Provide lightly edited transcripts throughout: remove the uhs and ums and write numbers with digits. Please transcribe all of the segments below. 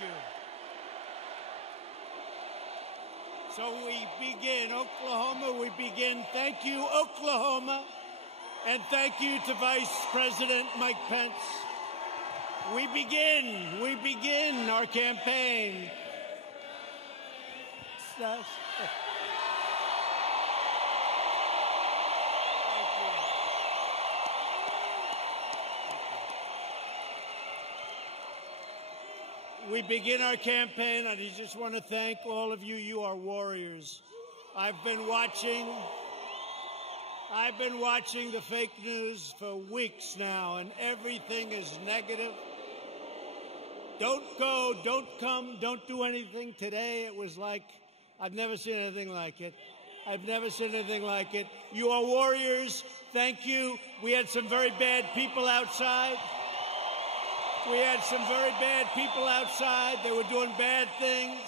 you. So we begin, Oklahoma, we begin. Thank you, Oklahoma, and thank you to Vice President Mike Pence. We begin our campaign. We begin our campaign, and I just want to thank all of you. You are warriors. I've been watching the fake news for weeks now, and everything is negative. Don't go, don't come, don't do anything. Today it was like, I've never seen anything like it. I've never seen anything like it. You are warriors. Thank you. We had some very bad people outside. They were doing bad things.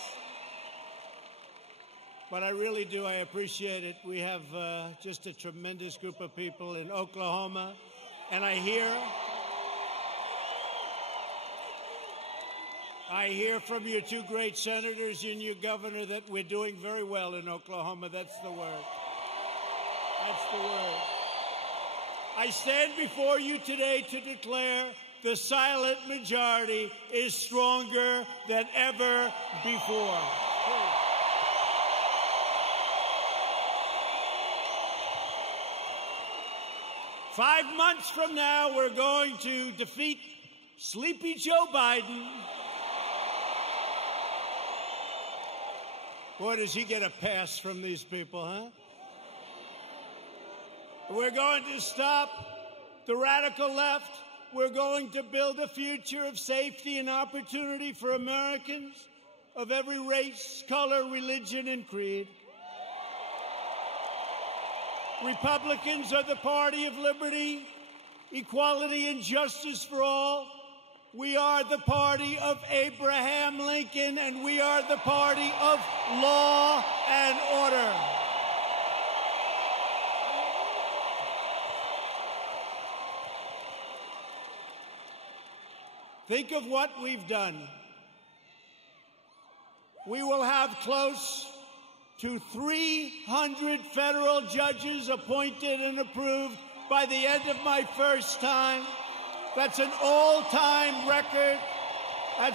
But I really do. I appreciate it. We have just a tremendous group of people in Oklahoma. And I hear from your two great senators and your governor that we're doing very well in Oklahoma. That's the word. I stand before you today to declare the silent majority is stronger than ever before. 5 months from now, we're going to defeat Sleepy Joe Biden. Boy, does he get a pass from these people, huh? We're going to stop the radical left. We're going to build a future of safety and opportunity for Americans of every race, color, religion, and creed. Republicans are the party of liberty, equality, and justice for all. We are the party of Abraham Lincoln, and we are the party of law and order. Think of what we've done. We will have close to 300 federal judges appointed and approved by the end of my first time. That's an all-time record. I've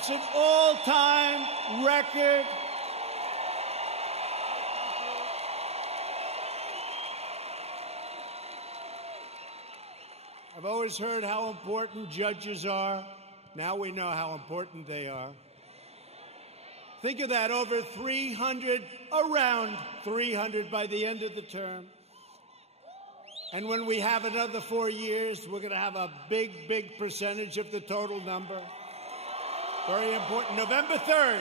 always heard how important judges are. Now we know how important they are. Think of that, over 300, around 300 by the end of the term. And when we have another 4 years, we're going to have a big, big percentage of the total number. Very important. November 3rd.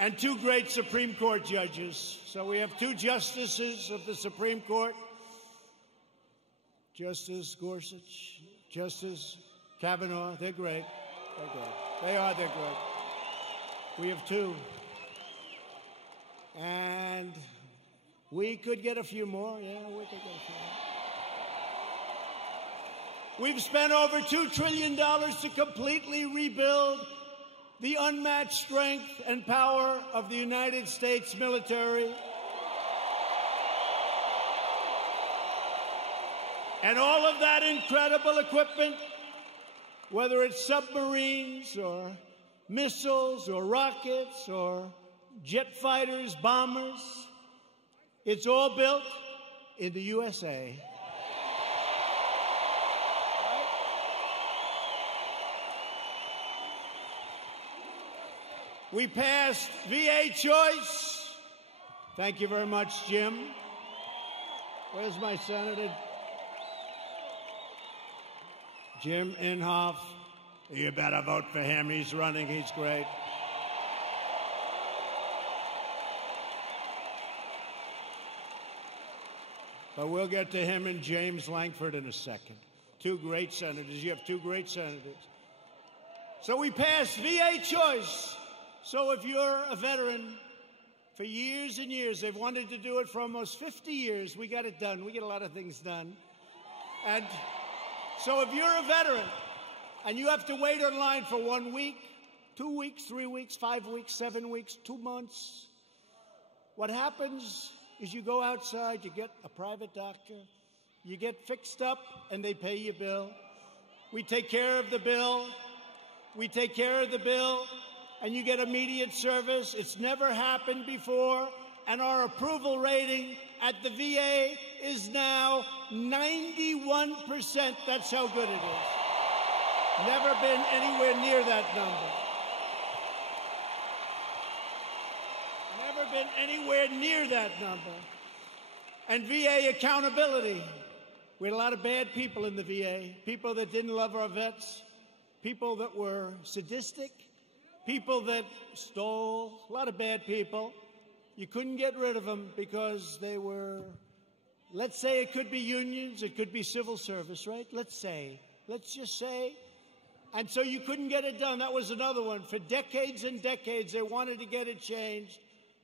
And 2 great Supreme Court judges. So we have 2 justices of the Supreme Court. Justice Gorsuch, Justice Kavanaugh. They're great. They're great. We have 2. And we could get a few more. Yeah, we could get a few more. We've spent over $2 trillion to completely rebuild the unmatched strength and power of the United States military. And all of that incredible equipment, whether it's submarines or missiles or rockets or jet fighters, bombers, it's all built in the USA. We passed VA choice. Thank you very much, Jim. Where's my senator? Jim Inhofe. You better vote for him. He's running. He's great. But we'll get to him and James Lankford in a second. 2 great senators. You have 2 great senators. So we passed VA choice. So if you're a veteran, for years and years, they've wanted to do it for almost 50 years. We got it done. We get a lot of things done. And so if you're a veteran And you have to wait online for 1 week, 2 weeks, 3 weeks, 5 weeks, 7 weeks, 2 months. What happens is you go outside, you get a private doctor, you get fixed up, and they pay your bill. We take care of the bill. We take care of the bill, and you get immediate service. It's never happened before, and our approval rating at the VA is now 91%. That's how good it is. Never been anywhere near that number. Never been anywhere near that number. And VA accountability. We had a lot of bad people in the VA, people that didn't love our vets, people that were sadistic, people that stole, a lot of bad people. You couldn't get rid of them because they were, let's say it could be unions, it could be civil service, right? Let's just say. And so you couldn't get it done. That was another one. For decades and decades, they wanted to get it changed.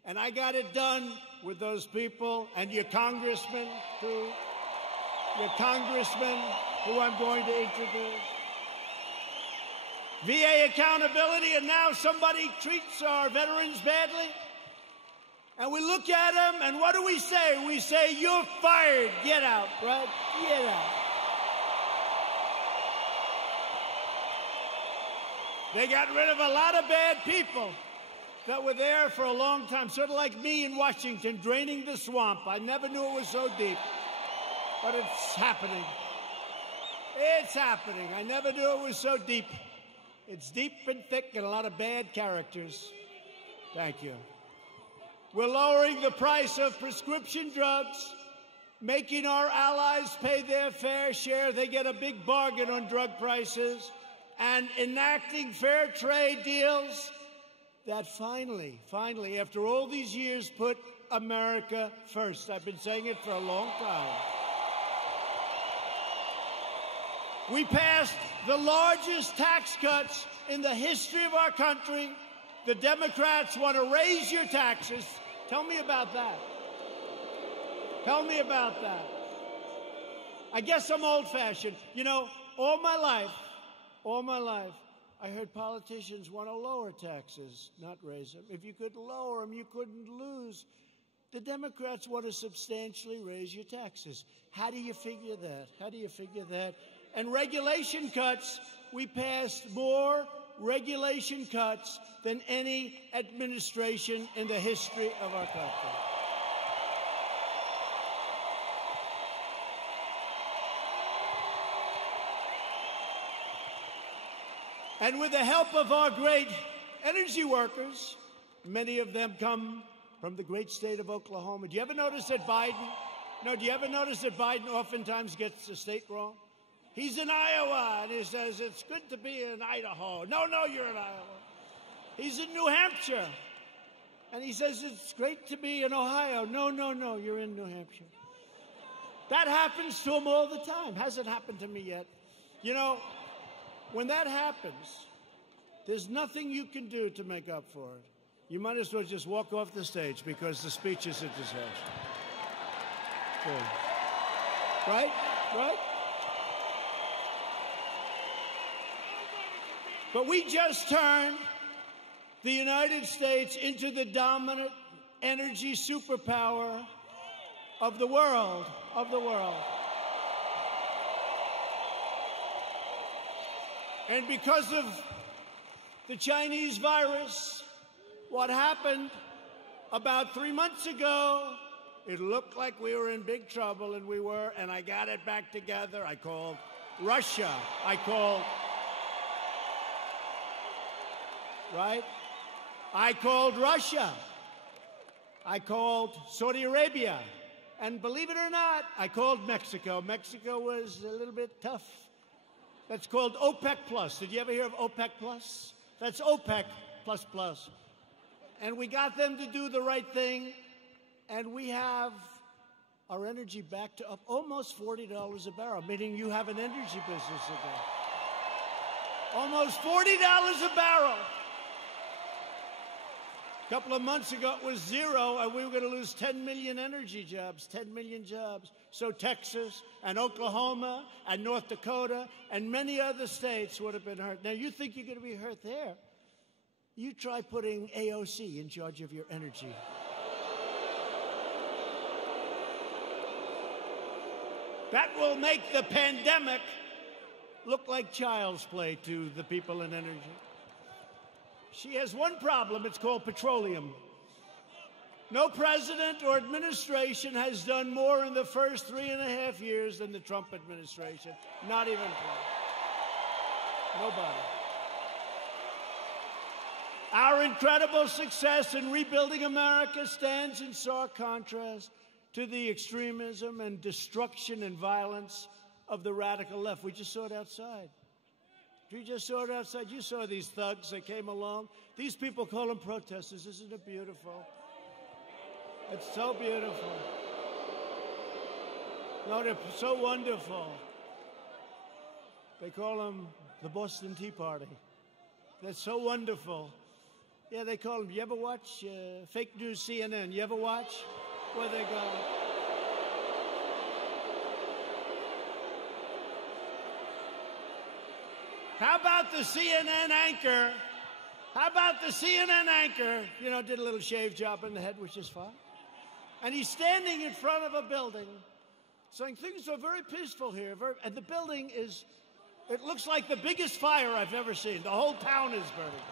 And I got it done with those people and your congressman, too. Your congressman, who I'm going to introduce. VA accountability, and now somebody treats our veterans badly. And we look at them, and what do we say? We say, you're fired. Get out, right? Get out. They got rid of a lot of bad people that were there for a long time, sort of like me in Washington, draining the swamp. I never knew it was so deep, but it's happening. It's happening. I never knew it was so deep. It's deep and thick and a lot of bad characters. Thank you. We're lowering the price of prescription drugs, making our allies pay their fair share. They get a big bargain on drug prices, and enacting fair trade deals that finally, after all these years, put America first. I've been saying it for a long time. We passed the largest tax cuts in the history of our country. The Democrats want to raise your taxes. Tell me about that. Tell me about that. I guess I'm old-fashioned. You know, all my life, I heard politicians want to lower taxes, not raise them. If you could lower them, you couldn't lose. The Democrats want to substantially raise your taxes. How do you figure that? How do you figure that? And regulation cuts, we passed more regulation cuts than any administration in the history of our country. And with the help of our great energy workers, many of them come from the great state of Oklahoma. Do you ever notice that Biden oftentimes gets the state wrong? He's in Iowa, and he says, it's good to be in Idaho. No, you're in Iowa. He's in New Hampshire, and he says, it's great to be in Ohio. No, you're in New Hampshire. That happens to him all the time. Hasn't happened to me yet. You know, when that happens, there's nothing you can do to make up for it. You might as well just walk off the stage because the speech is a disaster. Good. Right? But we just turned the United States into the dominant energy superpower of the world. And because of the Chinese virus, what happened about 3 months ago, it looked like we were in big trouble, and we were, and I got it back together. I called Russia. I called Russia. I called Saudi Arabia. And believe it or not, I called Mexico. Mexico was a little bit tough. That's called OPEC Plus. Did you ever hear of OPEC Plus? That's OPEC plus plus. And we got them to do the right thing, and we have our energy back to up almost $40 a barrel, meaning you have an energy business again. Almost $40 a barrel. couple of months ago, it was 0, and we were going to lose 10 million energy jobs, 10 million jobs. So Texas and Oklahoma and North Dakota and many other states would have been hurt. Now, you think you're going to be hurt there? You try putting AOC in charge of your energy. That will make the pandemic look like child's play to the people in energy. She has one problem. It's called petroleum. No president or administration has done more in the first 3.5 years than the Trump administration. Not even close. Nobody. Our incredible success in rebuilding America stands in stark contrast to the extremism and destruction and violence of the radical left. We just saw it outside. We just saw it outside. You saw these thugs that came along. These people call them protesters. Isn't it beautiful? It's so beautiful. No, they're so wonderful. They call them the Boston Tea Party. They're so wonderful. Yeah, they call them. You ever watch fake news CNN? You ever watch where they go? How about the CNN anchor? How about the CNN anchor? You know, did a little shave job in the head, which is fine. And he's standing in front of a building saying things are very peaceful here. And the building is, it looks like the biggest fire I've ever seen. The whole town is burning.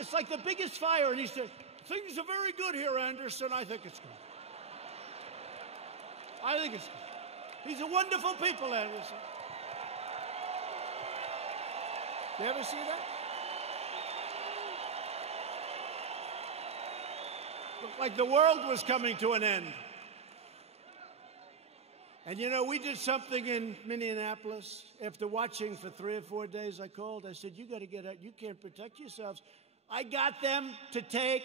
It's like the biggest fire. And he said, things are very good here, Anderson. I think it's good. I think it's good. These are wonderful people, Anderson. You ever see that? Looked like the world was coming to an end. And you know, we did something in Minneapolis. After watching for 3 or 4 days, I called. I said, you got to get out. You can't protect yourselves. I got them to take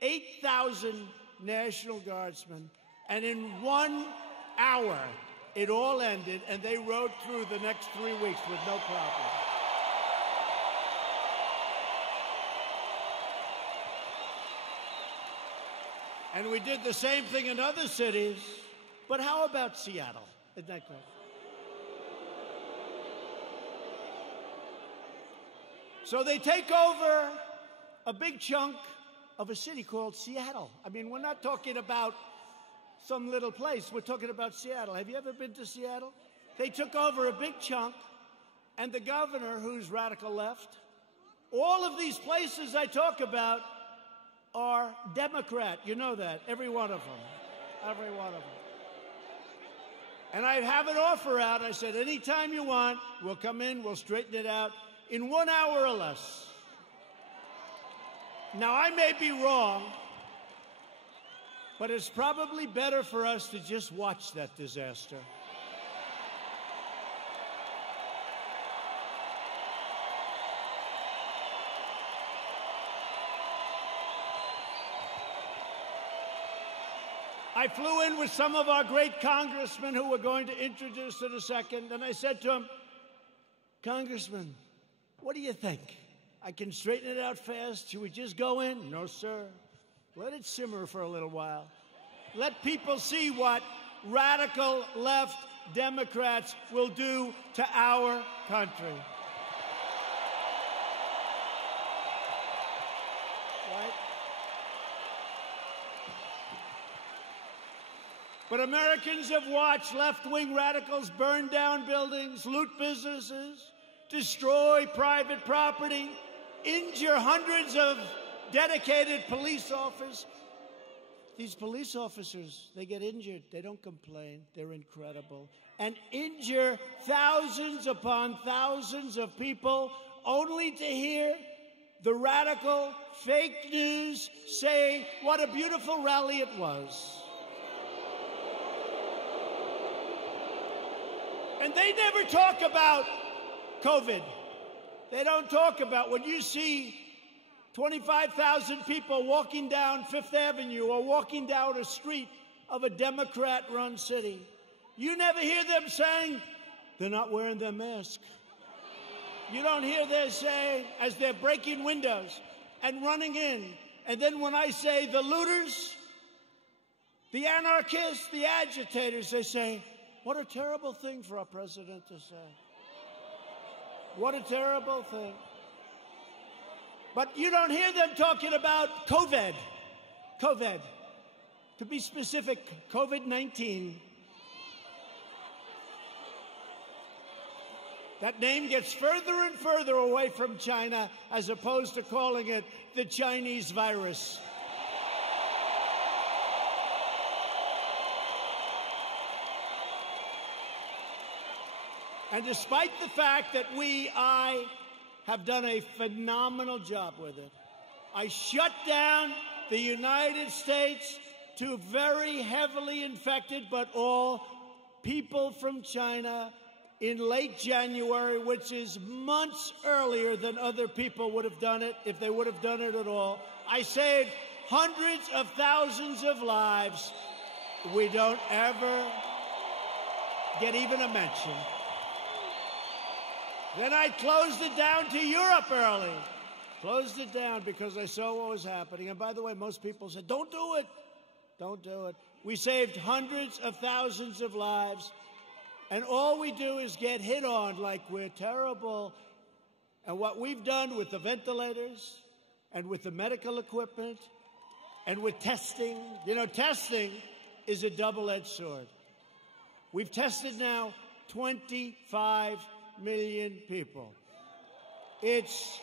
8,000 National Guardsmen. And in 1 hour, it all ended. And they rode through the next 3 weeks with no problem. And we did the same thing in other cities. But how about Seattle? Isn't that great? So they take over a big chunk of a city called Seattle. I mean, we're not talking about some little place. We're talking about Seattle. Have you ever been to Seattle? They took over a big chunk, and the governor, who's radical left, all of these places I talk about are Democrat. You know that. Every one of them. Every one of them. And I have an offer out. I said, anytime you want, we'll come in, we'll straighten it out in 1 hour or less. Now, I may be wrong, but it's probably better for us to just watch that disaster. I flew in with some of our great congressmen who we're going to introduce in a second, and I said to him, Congressman, what do you think? I can straighten it out fast. Should we just go in? No, sir. Let it simmer for a little while. Let people see what radical left Democrats will do to our country. Right? But Americans have watched left-wing radicals burn down buildings, loot businesses, destroy private property, injure hundreds of dedicated police officers. These police officers, they get injured. They don't complain. They're incredible. And injure thousands upon thousands of people only to hear the radical fake news say what a beautiful rally it was. And they never talk about COVID. They don't talk about when you see 25,000 people walking down Fifth Avenue or walking down a street of a Democrat-run city. You never hear them saying, they're not wearing their mask. You don't hear them saying, as they're breaking windows and running in And then when I say the looters, the anarchists, the agitators, they say, what a terrible thing for our president to say. What a terrible thing. But you don't hear them talking about COVID. COVID. To be specific, COVID-19. That name gets further and further away from China as opposed to calling it the Chinese virus. And despite the fact that I have done a phenomenal job with it, I shut down the United States to very heavily infected, but all people from China in late January, which is months earlier than other people would have done it if they would have done it at all. I saved hundreds of thousands of lives. We don't ever get even a mention. Then I closed it down to Europe early. Closed it down because I saw what was happening. And by the way, most people said, don't do it. Don't do it. We saved hundreds of thousands of lives. And all we do is get hit on like we're terrible. And what we've done with the ventilators and with the medical equipment and with testing, you know, testing is a double-edged sword. We've tested now 25 million people. It's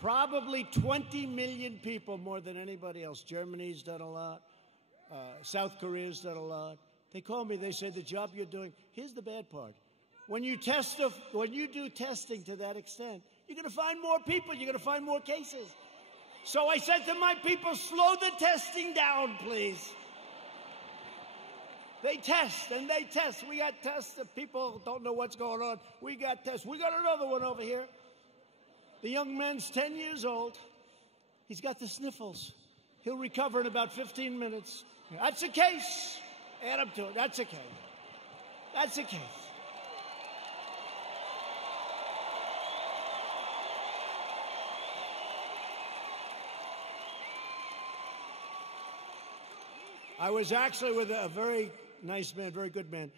probably 20 million people more than anybody else. Germany's done a lot. South Korea's done a lot. They call me, they say, the job you're doing, here's the bad part. When you do testing to that extent, you're going to find more people, you're going to find more cases. So I said to my people, slow the testing down, please. They test and they test. We got tests that people don't know what's going on. We got tests. We got another one over here. The young man's 10 years old. He's got the sniffles. He'll recover in about 15 minutes. That's a case. Add up to it. That's a case. That's a case. I was actually with a very nice man, very good man,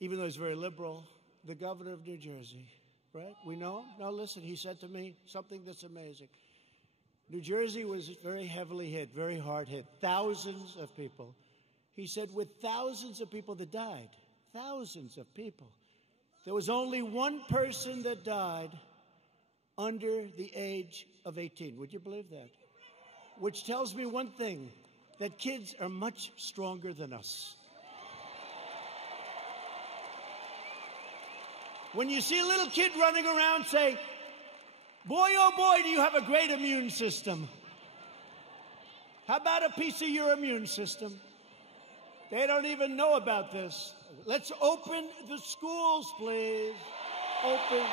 even though he's very liberal, the governor of New Jersey, right? We know him? No, listen, he said to me something that's amazing. New Jersey was very heavily hit, very hard hit, thousands of people. He said with thousands of people that died, thousands of people, there was only one person that died under the age of 18. Would you believe that? Which tells me one thing, that kids are much stronger than us. When you see a little kid running around, say, boy, oh boy, do you have a great immune system. How about a piece of your immune system? They don't even know about this. Let's open the schools, please. Open.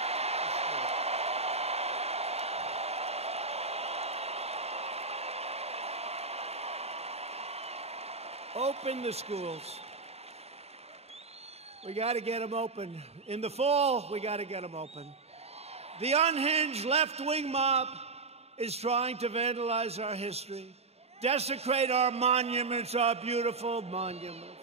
Open the schools. We got to get them open. In the fall, we got to get them open. The unhinged left-wing mob is trying to vandalize our history, desecrate our monuments, our beautiful monuments,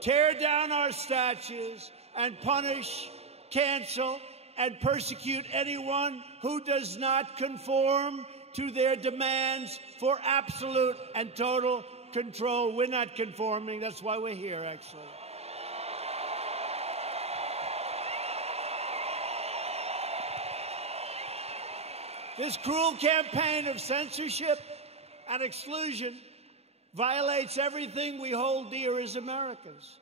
tear down our statues, and punish, cancel, and persecute anyone who does not conform to their demands for absolute and total control. We're not conforming. That's why we're here, actually. This cruel campaign of censorship and exclusion violates everything we hold dear as Americans.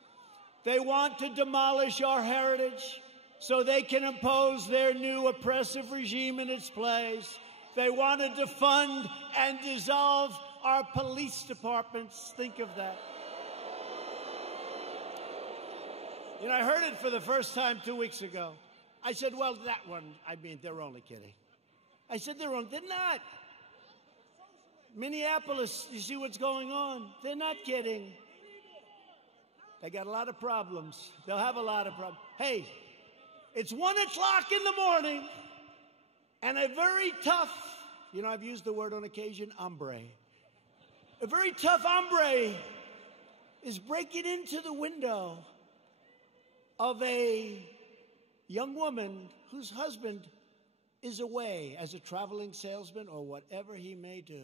They want to demolish our heritage so they can impose their new oppressive regime in its place. They want to defund and dissolve our police departments. Think of that. You know, I heard it for the first time 2 weeks ago. I said, well, that one, I mean, they're only kidding. I said, they're not. Minneapolis, you see what's going on? They're not kidding. They got a lot of problems. They'll have a lot of problems. Hey, it's 1 o'clock in the morning, And a very tough, you know, I've used the word on occasion, hombre. A very tough hombre is breaking into the window of a young woman whose husband is away as a traveling salesman or whatever he may do.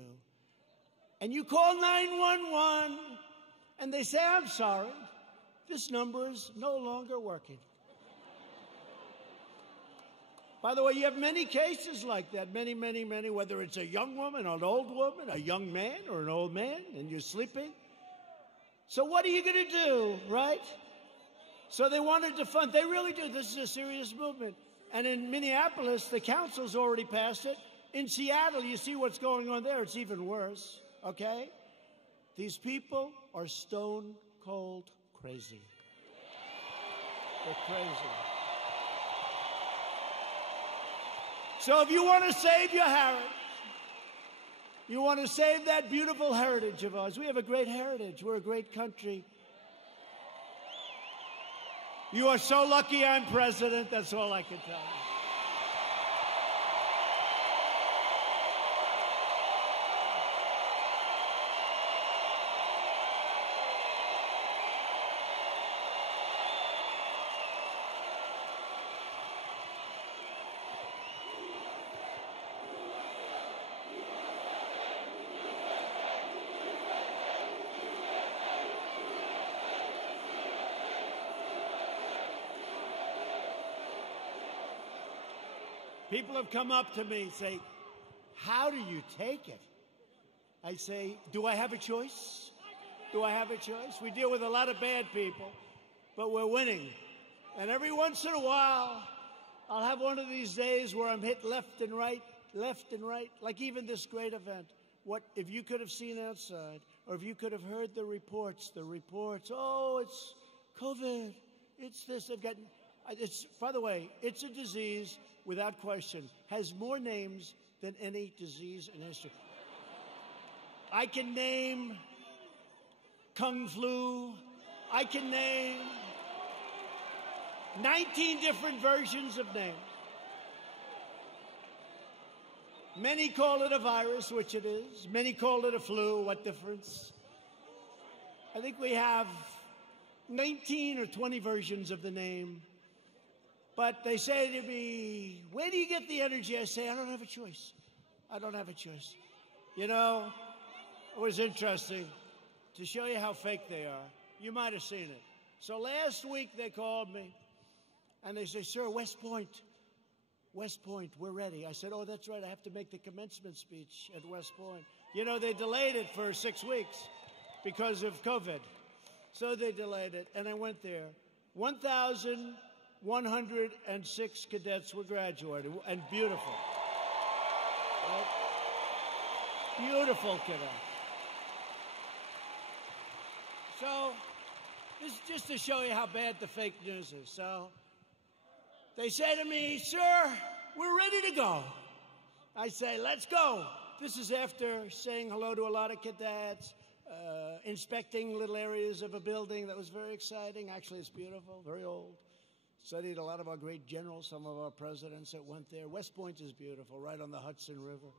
And you call 911, and they say, I'm sorry, this number is no longer working. By the way, you have many cases like that, many, whether it's a young woman, an old woman, a young man, or an old man, and you're sleeping. So what are you going to do, right? So they wanted to fund. They really do. This is a serious movement. And in Minneapolis, the council's already passed it. In Seattle, you see what's going on there. It's even worse, okay? These people are stone cold crazy. They're crazy. So if you want to save your heritage, you want to save that beautiful heritage of ours. We have a great heritage. We're a great country. You are so lucky I'm president. That's all I can tell you. People have come up to me and say, how do you take it? I say, do I have a choice? Do I have a choice? We deal with a lot of bad people, but we're winning. And every once in a while, I'll have one of these days where I'm hit left and right, like even this great event. What if you could have seen outside, or if you could have heard the reports, oh, it's COVID, it's this, by the way, it's a disease, without question, has more names than any disease in history. I can name Kung Flu. I can name 19 different versions of names. Many call it a virus, which it is. Many call it a flu. What difference? I think we have 19 or 20 versions of the name. But they say to me, where do you get the energy? I say, I don't have a choice. I don't have a choice. You know, it was interesting to show you how fake they are. You might have seen it. So last week they called me, and they say, sir, West Point, we're ready. I said, oh, that's right. I have to make the commencement speech at West Point. You know, they delayed it for 6 weeks because of COVID. So they delayed it, and I went there. 1,106 cadets were graduated, and beautiful. Right? Beautiful cadets. So, this is just to show you how bad the fake news is. So, they say to me, sir, we're ready to go. I say, let's go. This is after saying hello to a lot of cadets, inspecting little areas of a building that was very exciting. Actually, it's beautiful, very old. Studied a lot of our great generals, some of our presidents that went there. West Point is beautiful, right on the Hudson River.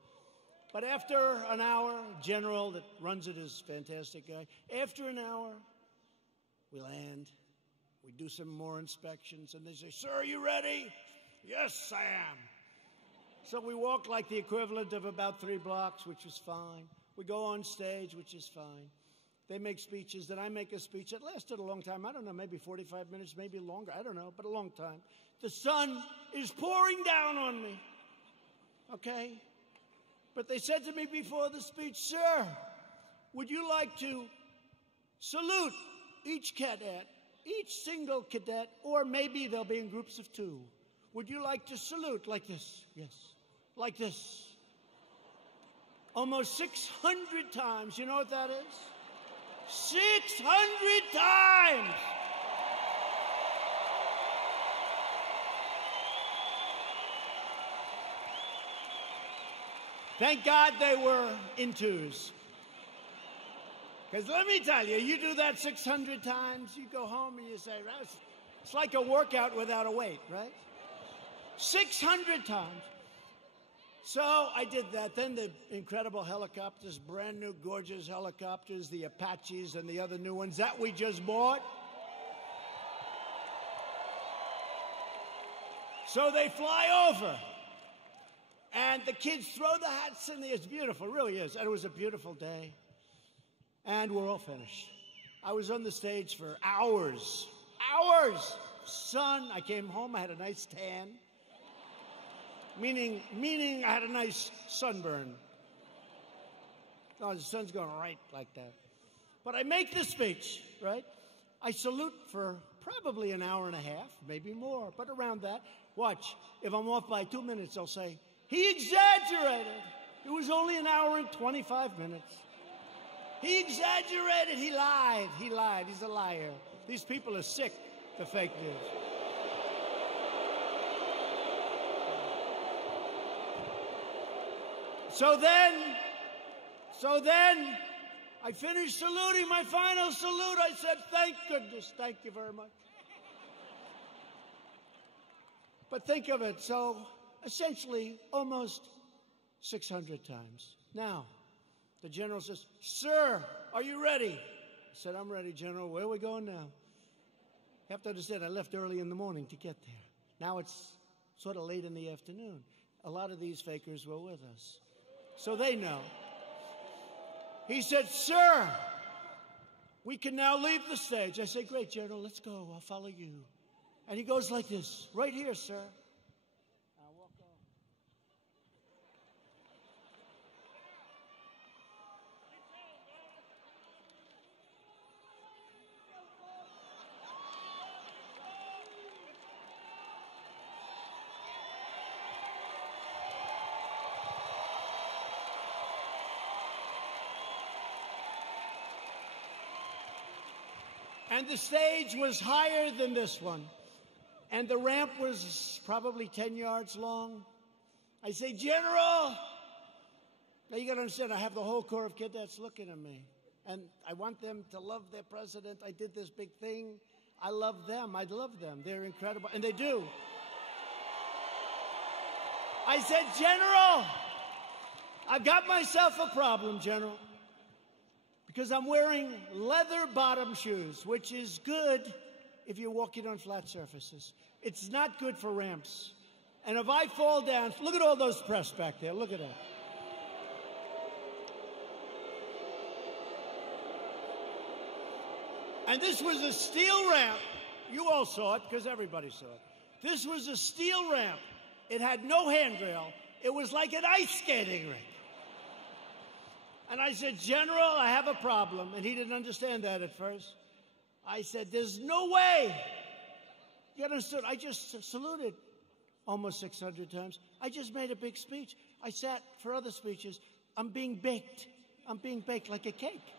But after an hour, general that runs it is a fantastic guy. After an hour, we land. We do some more inspections, and they say, sir, are you ready? Yes, I am. So we walk like the equivalent of about 3 blocks, which is fine. We go on stage, which is fine. They make speeches, then I make a speech that lasted a long time. I don't know, maybe 45 minutes, maybe longer. I don't know, but a long time. The sun is pouring down on me, okay? But they said to me before the speech, sir, would you like to salute each cadet, each single cadet, or maybe they'll be in groups of 2. Would you like to salute like this? Yes, like this. Almost 600 times. You know what that is? 600 times! Thank God they were in 2s. Because let me tell you, you do that 600 times, you go home and you say, it's like a workout without a weight, right? 600 times. So I did that. Then the incredible helicopters, brand new, gorgeous helicopters, the Apaches and the other new ones that we just bought. So they fly over. And the kids throw the hats in the air. It's beautiful, it really is. And it was a beautiful day. And we're all finished. I was on the stage for hours. Hours! Sun. I came home, I had a nice tan. Meaning I had a nice sunburn. No, the sun's going right like that. But I make this speech, right? I salute for probably an hour and a half, maybe more, but around that. Watch, if I'm off by 2 minutes, I'll say, he exaggerated. It was only an hour and 25 minutes. He exaggerated. He lied. He lied. He's a liar. These people are sick, the fake news. So then, I finished saluting, my final salute. I said, thank goodness, thank you very much. But think of it, so essentially almost 600 times. Now, the general says, sir, are you ready? I said, I'm ready, General. Where are we going now? You have to understand, I left early in the morning to get there. Now it's sort of late in the afternoon. A lot of these fakers were with us. So they know. He said, sir, we can now leave the stage. I said, great, General, let's go. I'll follow you. And he goes like this, right here, sir. I'll walk on. And the stage was higher than this one. And the ramp was probably 10 yards long. I say, General, now you got to understand, I have the whole Corps of Cadets looking at me. And I want them to love their president. I did this big thing. I love them. I love them. They're incredible. And they do. I said, General, I've got myself a problem, General. Because I'm wearing leather bottom shoes, which is good if you're walking on flat surfaces. It's not good for ramps. And if I fall down, look at all those press back there. Look at that. And this was a steel ramp. You all saw it because everybody saw it. This was a steel ramp. It had no handrail. It was like an ice skating rink. And I said, General, I have a problem. And he didn't understand that at first. I said, there's no way. You understood? I just saluted almost 600 times. I just made a big speech. I sat for other speeches. I'm being baked. I'm being baked like a cake.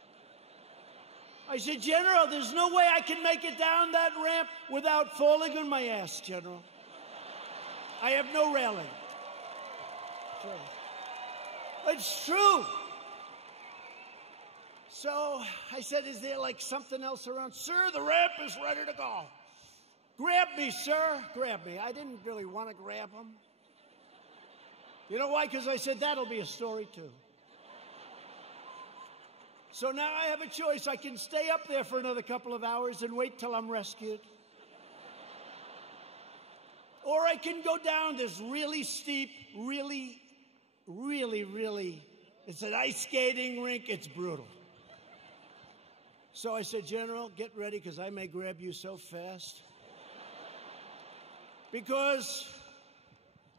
I said, General, there's no way I can make it down that ramp without falling on my ass, General. I have no railing. It's true. So I said, is there like something else around? Sir, the ramp is ready to go. Grab me, sir. Grab me. I didn't really want to grab him. You know why? Because I said, that'll be a story too. So now I have a choice. I can stay up there for another couple of hours and wait till I'm rescued. Or I can go down this really steep, really, it's an ice skating rink. It's brutal. So I said, General, get ready because I may grab you so fast. Because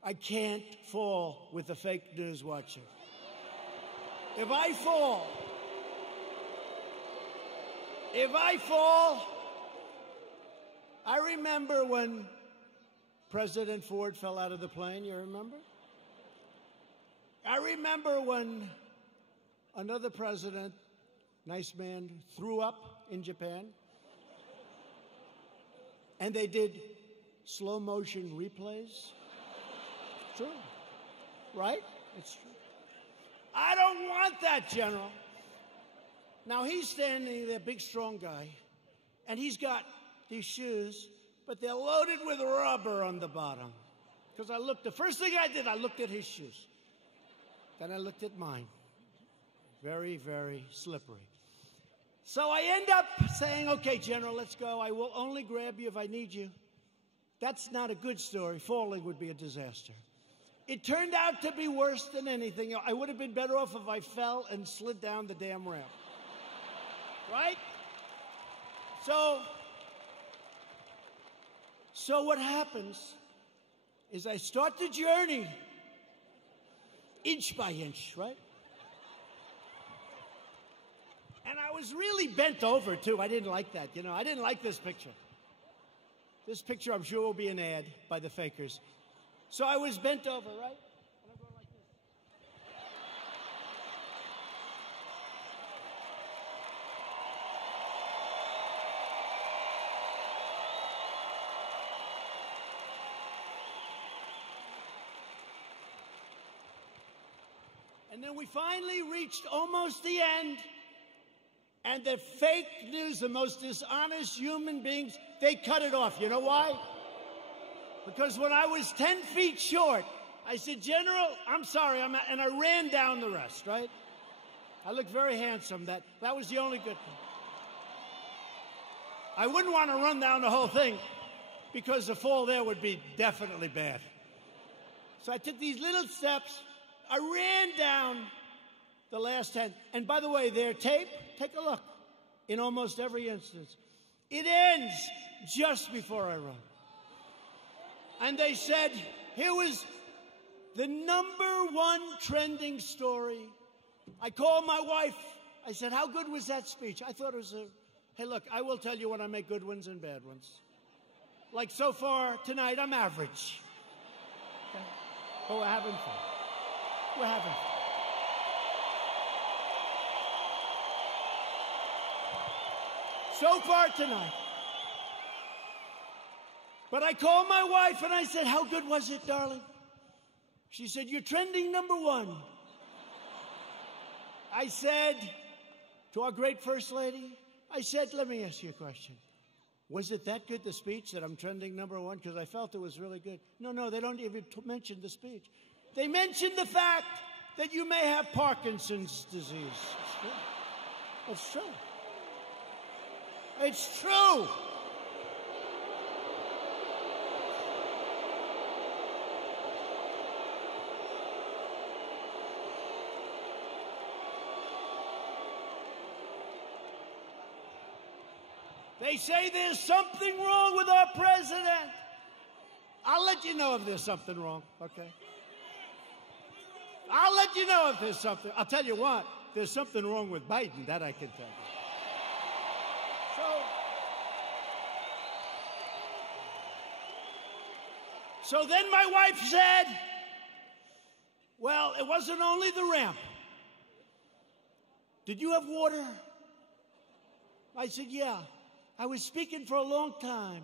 I can't fall with the fake news watcher. If I fall, I remember when President Ford fell out of the plane, you remember? I remember when another president, nice man, threw up in Japan. And they did slow motion replays. It's true. Right? It's true. I don't want that, General. Now he's standing there, big strong guy, and he's got these shoes, but they're loaded with rubber on the bottom. Because the first thing I did, I looked at his shoes. Then I looked at mine. Very, very slippery. So I end up saying, okay, General, let's go. I will only grab you if I need you. That's not a good story. Falling would be a disaster. It turned out to be worse than anything. I would have been better off if I fell and slid down the damn ramp. Right? So what happens is I start the journey inch by inch, right? And I was really bent over, too. I didn't like that, I didn't like this picture. This picture, I'm sure, will be an ad by the fakers. So I was bent over, right? And I'm going like this. And then we finally reached almost the end. And the fake news, the most dishonest human beings, they cut it off. You know why? Because when I was 10 feet short, I said, General, I'm sorry, and I ran down the rest, right? I looked very handsome. That was the only good thing. I wouldn't want to run down the whole thing because the fall there would be definitely bad. So I took these little steps. I ran down the last 10. And by the way, their tape, take a look. In almost every instance, it ends just before I run. And they said, here was the #1 trending story. I called my wife. I said, how good was that speech? I thought it was hey, look, I will tell you when I make good ones and bad ones. Like so far tonight, I'm average. Okay? But we're having fun. We're having fun. So far tonight. But I called my wife and I said, how good was it, darling? She said, you're trending #1. I said to our great First Lady, I said, let me ask you a question. Was it that good, the speech, that I'm trending #1? Because I felt it was really good. No, they don't even mention the speech. They mention the fact that you may have Parkinson's disease. It's true. It's true. They say there's something wrong with our president. I'll let you know if there's something wrong, okay? I'll let you know if there's something. I'll tell you what, there's something wrong with Biden, that I can tell you. So then my wife said, well, it wasn't only the ramp. Did you have water? I said, yeah. I was speaking for a long time.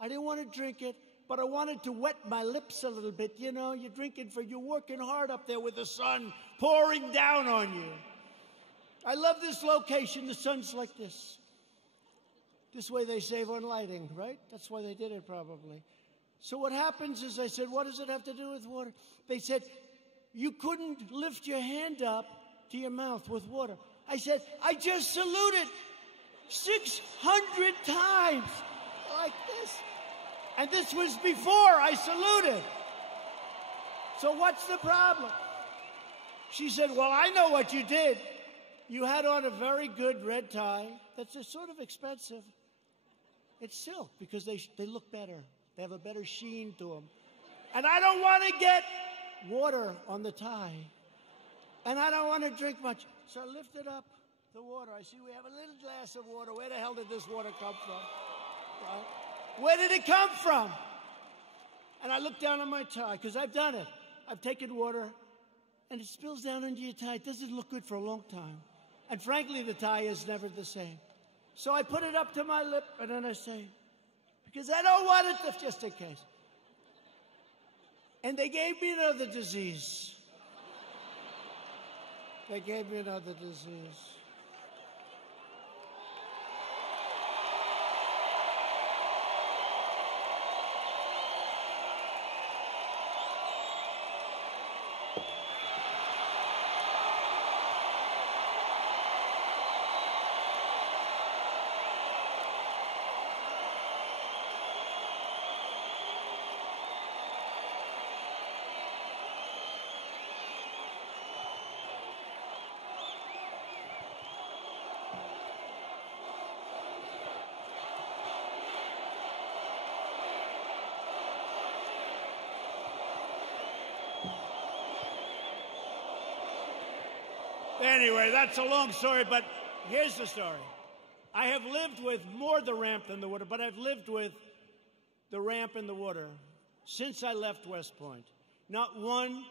I didn't want to drink it, but I wanted to wet my lips a little bit. You're working hard up there with the sun pouring down on you. I love this location. The sun's like this. This way they save on lighting, right? That's why they did it probably. So what happens is I said, what does it have to do with water? They said, you couldn't lift your hand up to your mouth with water. I said, I just saluted 600 times like this. And this was before I saluted. So what's the problem? She said, well, I know what you did. You had on a very good red tie that's sort of expensive. It's silk because they look better. They have a better sheen to them. And I don't want to get water on the tie. And I don't want to drink much. So I lifted up the water. I see we have a little glass of water. Where the hell did this water come from? Right? Where did it come from? And I looked down on my tie, because I've done it. I've taken water, and it spills down into your tie. It doesn't look good for a long time. And frankly, the tie is never the same. So I put it up to my lip, and then I say, because I don't want it to, just in case. And they gave me another disease. They gave me another disease. Anyway, that's a long story, but here's the story. I have lived with more the ramp than the water, but I've lived with the ramp and the water since I left West Point. Not one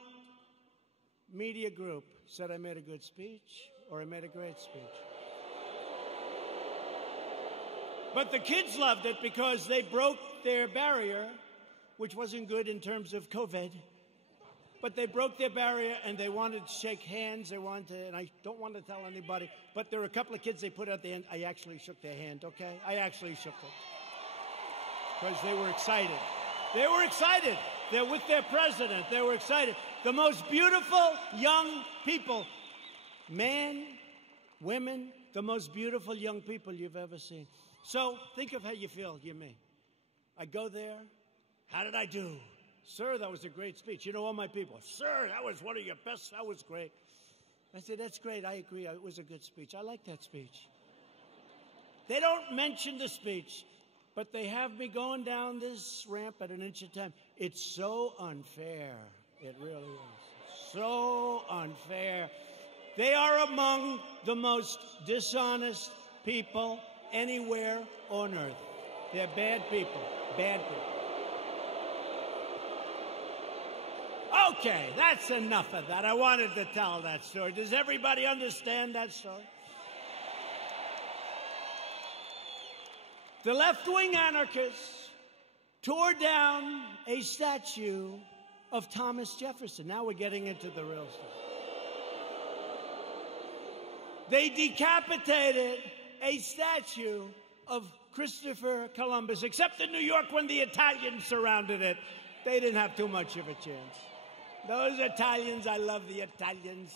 media group said I made a good speech or I made a great speech. But the kids loved it because they broke their barrier, which wasn't good in terms of COVID. But they broke their barrier, and they wanted to shake hands. They wanted to, and I don't want to tell anybody, but there were a couple of kids they put at the end. I actually shook their hand, okay? I actually shook it. Because they were excited. They were excited. They're with their president. They were excited. The most beautiful young people, men, women, the most beautiful young people you've ever seen. So think of how you feel, you me. I go there. How did I do? Sir, that was a great speech. You know, all my people, sir, that was one of your best. That was great. I said, that's great. I agree. It was a good speech. I like that speech. They don't mention the speech, but they have me going down this ramp at an inch at a time. It's so unfair. It really is. So unfair. They are among the most dishonest people anywhere on earth. They're bad people. Bad people. Okay, that's enough of that. I wanted to tell that story. Does everybody understand that story? The left-wing anarchists tore down a statue of Thomas Jefferson. Now we're getting into the real stuff. They decapitated a statue of Christopher Columbus, except in New York when the Italians surrounded it. They didn't have too much of a chance. Those Italians, I love the Italians.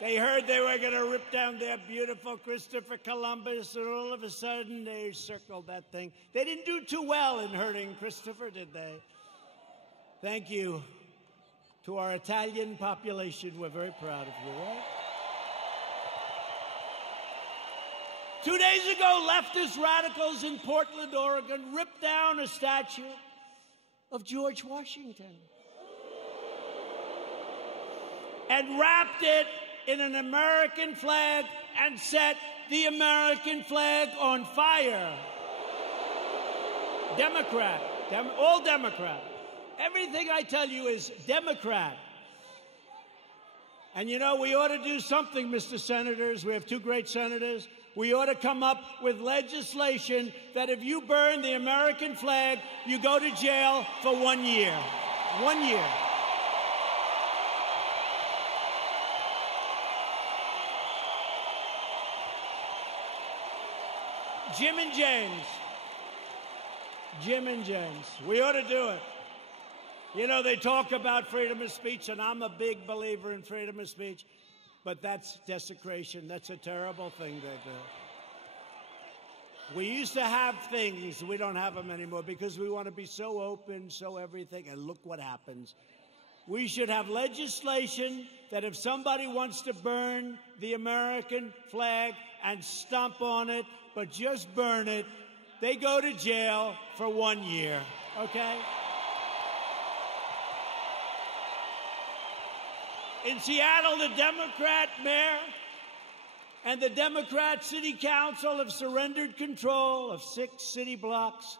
They heard they were going to rip down their beautiful Christopher Columbus, and all of a sudden they circled that thing. They didn't do too well in hurting Christopher, did they? Thank you to our Italian population. We're very proud of you, right? 2 days ago, leftist radicals in Portland, Oregon, ripped down a statue of George Washington and wrapped it in an American flag and set the American flag on fire. Democrat, all Democrat. Everything I tell you is Democrat. And you know, we ought to do something, Mr. Senators. We have two great senators. We ought to come up with legislation that if you burn the American flag, you go to jail for 1 year. 1 year. Jim and James. Jim and James. We ought to do it. You know, they talk about freedom of speech, and I'm a big believer in freedom of speech, but that's desecration. That's a terrible thing they do. We used to have things. We don't have them anymore because we want to be so open, so everything, and look what happens. We should have legislation that if somebody wants to burn the American flag and stomp on it, but just burn it, they go to jail for 1 year, okay? In Seattle, the Democrat mayor and the Democrat city council have surrendered control of 6 city blocks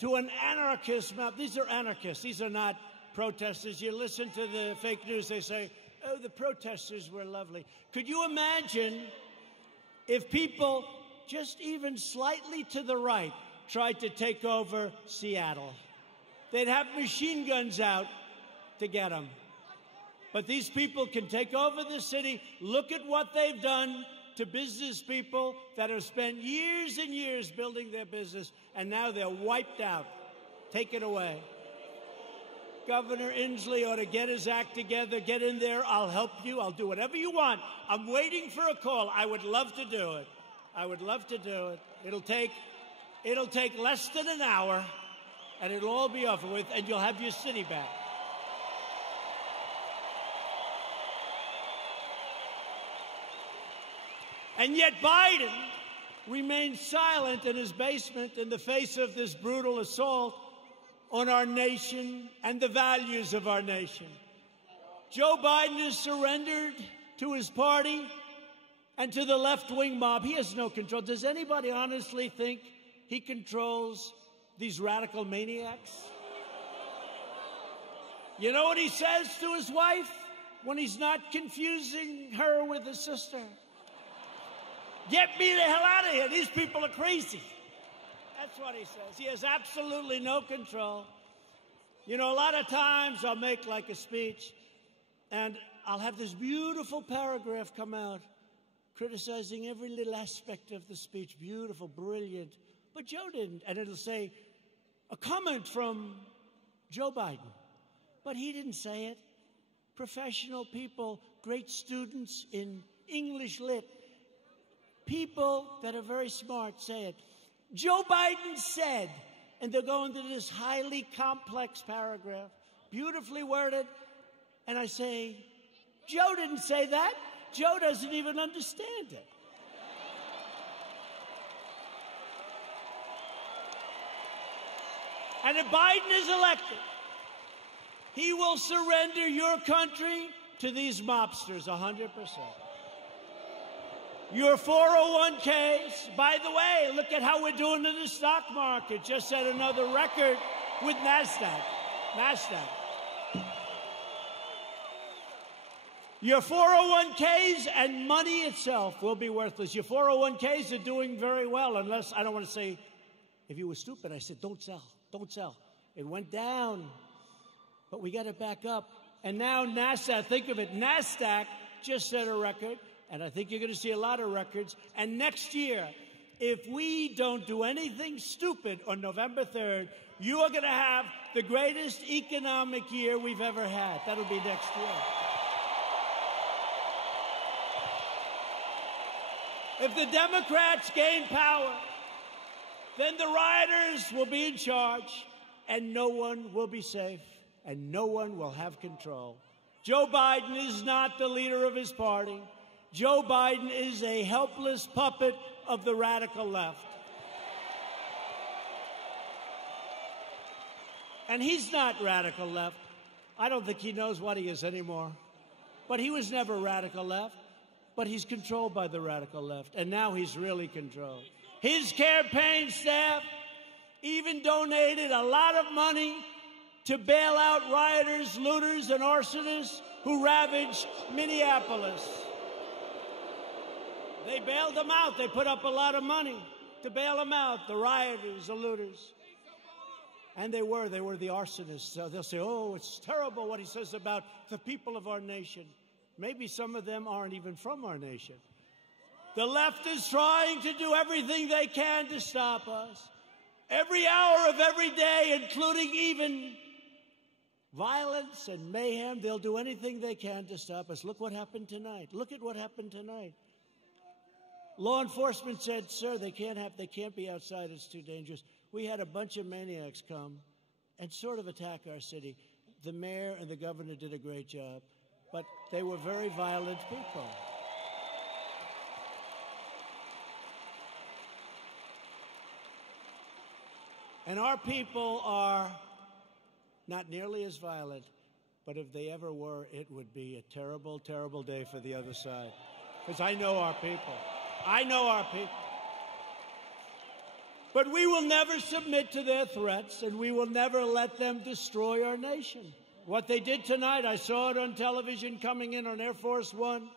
to an anarchist mob. These are anarchists. These are not protesters. You listen to the fake news, they say, oh, the protesters were lovely. Could you imagine if people just even slightly to the right tried to take over Seattle? They'd have machine guns out to get them. But these people can take over the city. Look at what they've done to business people that have spent years and years building their business, and now they're wiped out. Take it away. Governor Inslee ought to get his act together. Get in there. I'll help you. I'll do whatever you want. I'm waiting for a call. I would love to do it. I would love to do it. It'll take less than an hour, and it'll all be over with, and you'll have your city back. And yet Biden remains silent in his basement in the face of this brutal assault on our nation and the values of our nation. Joe Biden has surrendered to his party and to the left-wing mob. He has no control. Does anybody honestly think he controls these radical maniacs? You know what he says to his wife when he's not confusing her with his sister? Get me the hell out of here. These people are crazy. That's what he says. He has absolutely no control. You know, a lot of times I'll make like a speech and I'll have this beautiful paragraph come out criticizing every little aspect of the speech. Beautiful, brilliant. But Joe didn't. And it'll say, a comment from Joe Biden. But he didn't say it. Professional people, great students in English lit, people that are very smart say it. Joe Biden said, and they'll go into this highly complex paragraph, beautifully worded, and I say, Joe didn't say that. Joe doesn't even understand it. And if Biden is elected, he will surrender your country to these mobsters 100%. Your 401ks, by the way, look at how we're doing in the stock market. Just set another record with NASDAQ. Your 401ks and money itself will be worthless. Your 401ks are doing very well, unless, I don't want to say, if you were stupid, I said, don't sell, don't sell. It went down, but we got it back up. And now NASDAQ, think of it, NASDAQ just set a record, and I think you're going to see a lot of records. And next year, if we don't do anything stupid on November 3rd, you are going to have the greatest economic year we've ever had. That'll be next year. If the Democrats gain power, then the rioters will be in charge, and no one will be safe, and no one will have control. Joe Biden is not the leader of his party. Joe Biden is a helpless puppet of the radical left. And he's not radical left. I don't think he knows what he is anymore. But he was never radical left. But he's controlled by the radical left. And now he's really controlled. His campaign staff even donated a lot of money to bail out rioters, looters, and arsonists who ravaged Minneapolis. They bailed them out. They put up a lot of money to bail them out, the rioters, the looters. And they were the arsonists. So they'll say, oh, it's terrible what he says about the people of our nation. Maybe some of them aren't even from our nation. The left is trying to do everything they can to stop us. Every hour of every day, including even violence and mayhem, they'll do anything they can to stop us. Look what happened tonight. Look at what happened tonight. Law enforcement said, sir, they can't be outside. It's too dangerous. We had a bunch of maniacs come and sort of attack our city. The mayor and the governor did a great job, but they were very violent people. And our people are not nearly as violent, but if they ever were, it would be a terrible, terrible day for the other side. Because I know our people. I know our people. But we will never submit to their threats, and we will never let them destroy our nation. What they did tonight, I saw it on television coming in on Air Force One.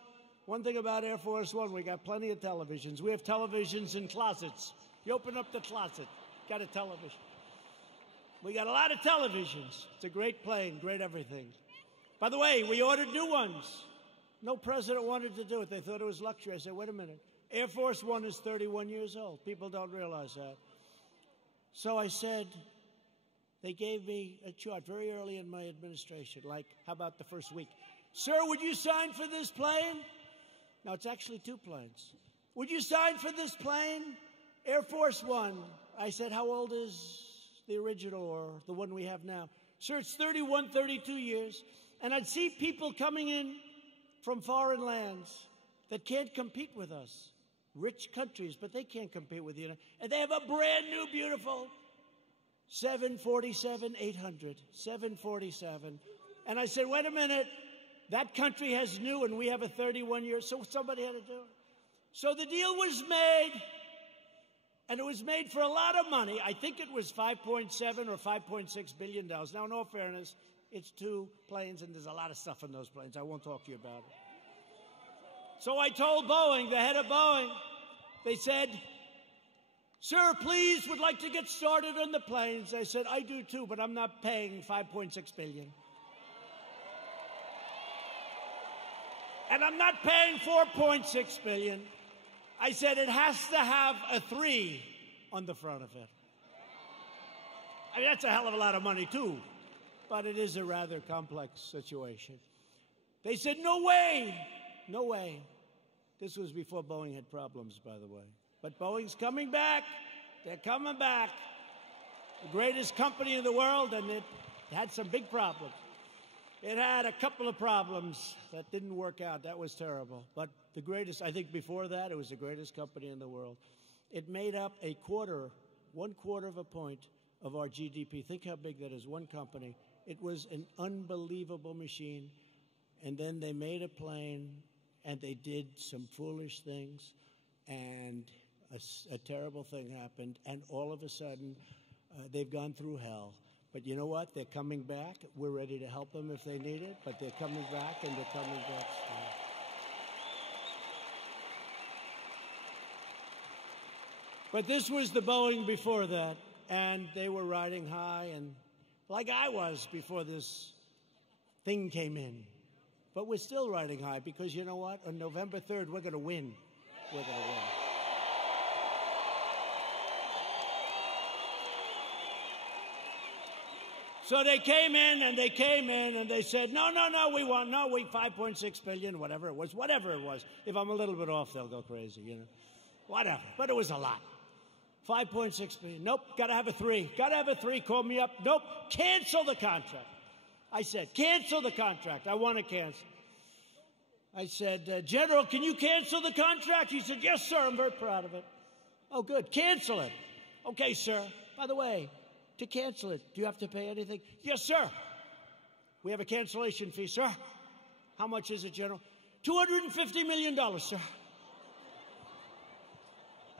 One thing about Air Force One, we got plenty of televisions. We have televisions in closets. You open up the closet, got a television. We got a lot of televisions. It's a great plane, great everything. By the way, we ordered new ones. No president wanted to do it. They thought it was luxury. I said, wait a minute. Air Force One is 31 years old. People don't realize that. So I said, they gave me a chart very early in my administration, like, how about the first week? Sir, would you sign for this plane? Now, it's actually two planes. Would you sign for this plane? Air Force One. I said, how old is the original or the one we have now? Sir, it's 31, 32 years. And I'd see people coming in from foreign lands that can't compete with us. Rich countries, but they can't compete with you. And they have a brand new, beautiful 747-800, 747. And I said, wait a minute, That country has new, and we have a 31-year, so somebody had to do it. So the deal was made, and it was made for a lot of money. I think it was $5.7 or $5.6 billion. Now, in all fairness, it's 2 planes, and there's a lot of stuff in those planes. I won't talk to you about it. So I told Boeing, the head of Boeing, they said, "Sir, please, would like to get started on the planes." I said, "I do too, but I'm not paying $5.6 billion. And I'm not paying $4.6 billion. I said it has to have a 3 on the front of it." I mean, that's a hell of a lot of money too, but it is a rather complex situation. They said, "No way, no way." This was before Boeing had problems, by the way. But Boeing's coming back. They're coming back. The greatest company in the world, and it had some big problems. It had a couple of problems that didn't work out. That was terrible. But the greatest, I think before that, it was the greatest company in the world. It made up 1/4 of a point of our GDP. Think how big that is, one company. It was an unbelievable machine. And then they made a plane, and they did some foolish things, and a terrible thing happened, and all of a sudden, they've gone through hell. But you know what? They're coming back. We're ready to help them if they need it, but they're coming back, and they're coming back strong. But this was the Boeing before that, and they were riding high, and like I was before this thing came in. But we're still riding high because you know what? On November 3rd, we're going to win. We're going to win. So they came in, and they said, no, we want, 5.6 billion, whatever it was. If I'm a little bit off, they'll go crazy, you know. Whatever. But it was a lot. 5.6 billion. Nope, got to have a 3. Got to have a 3. Call me up. Nope, cancel the contract. I said, cancel the contract. I want to cancel. I said, General, can you cancel the contract? He said, yes, sir. I'm very proud of it. Oh, good. Cancel it. Okay, sir. By the way, to cancel it, do you have to pay anything? Yes, sir. We have a cancellation fee, sir. How much is it, General? $250 million, sir.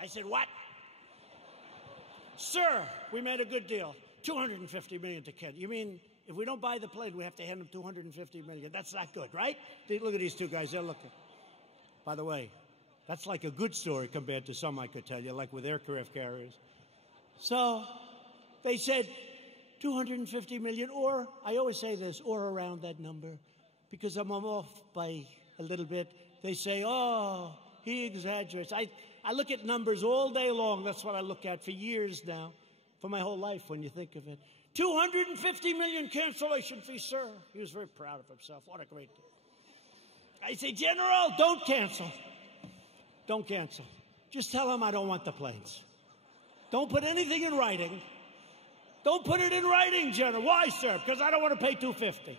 I said, what? Sir, we made a good deal. $250 million to cancel. You mean if we don't buy the plane, we have to hand them $250 million? That's not good, right? Look at these two guys. They're looking. By the way, that's like a good story compared to some I could tell you, like with aircraft carriers. So they said $250 million, or I always say this, or around that number, because I'm off by a little bit. They say, oh, he exaggerates. I look at numbers all day long. That's what I look at for years now, for my whole life when you think of it. $250 million cancellation fee, sir. He was very proud of himself. What a great deal. I say, General, don't cancel. Don't cancel. Just tell him I don't want the planes. Don't put anything in writing. Don't put it in writing, General. Why, sir? Because I don't want to pay $250.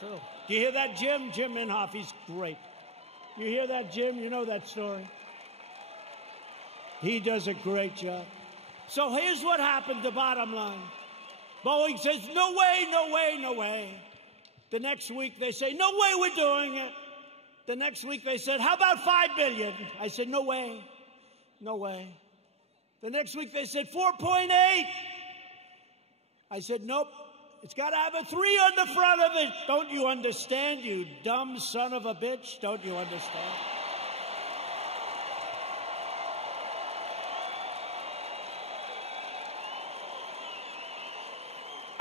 True. Do you hear that, Jim? Jim Inhofe, he's great. You hear that, Jim? You know that story. He does a great job. So here's what happened, the bottom line. Boeing says, no way, no way, no way. The next week they say, no way we're doing it. The next week they said, how about $5 billion? I said, no way, no way. The next week they said, 4.8. I said, nope, it's got to have a 3 on the front of it. Don't you understand, you dumb son of a bitch? Don't you understand?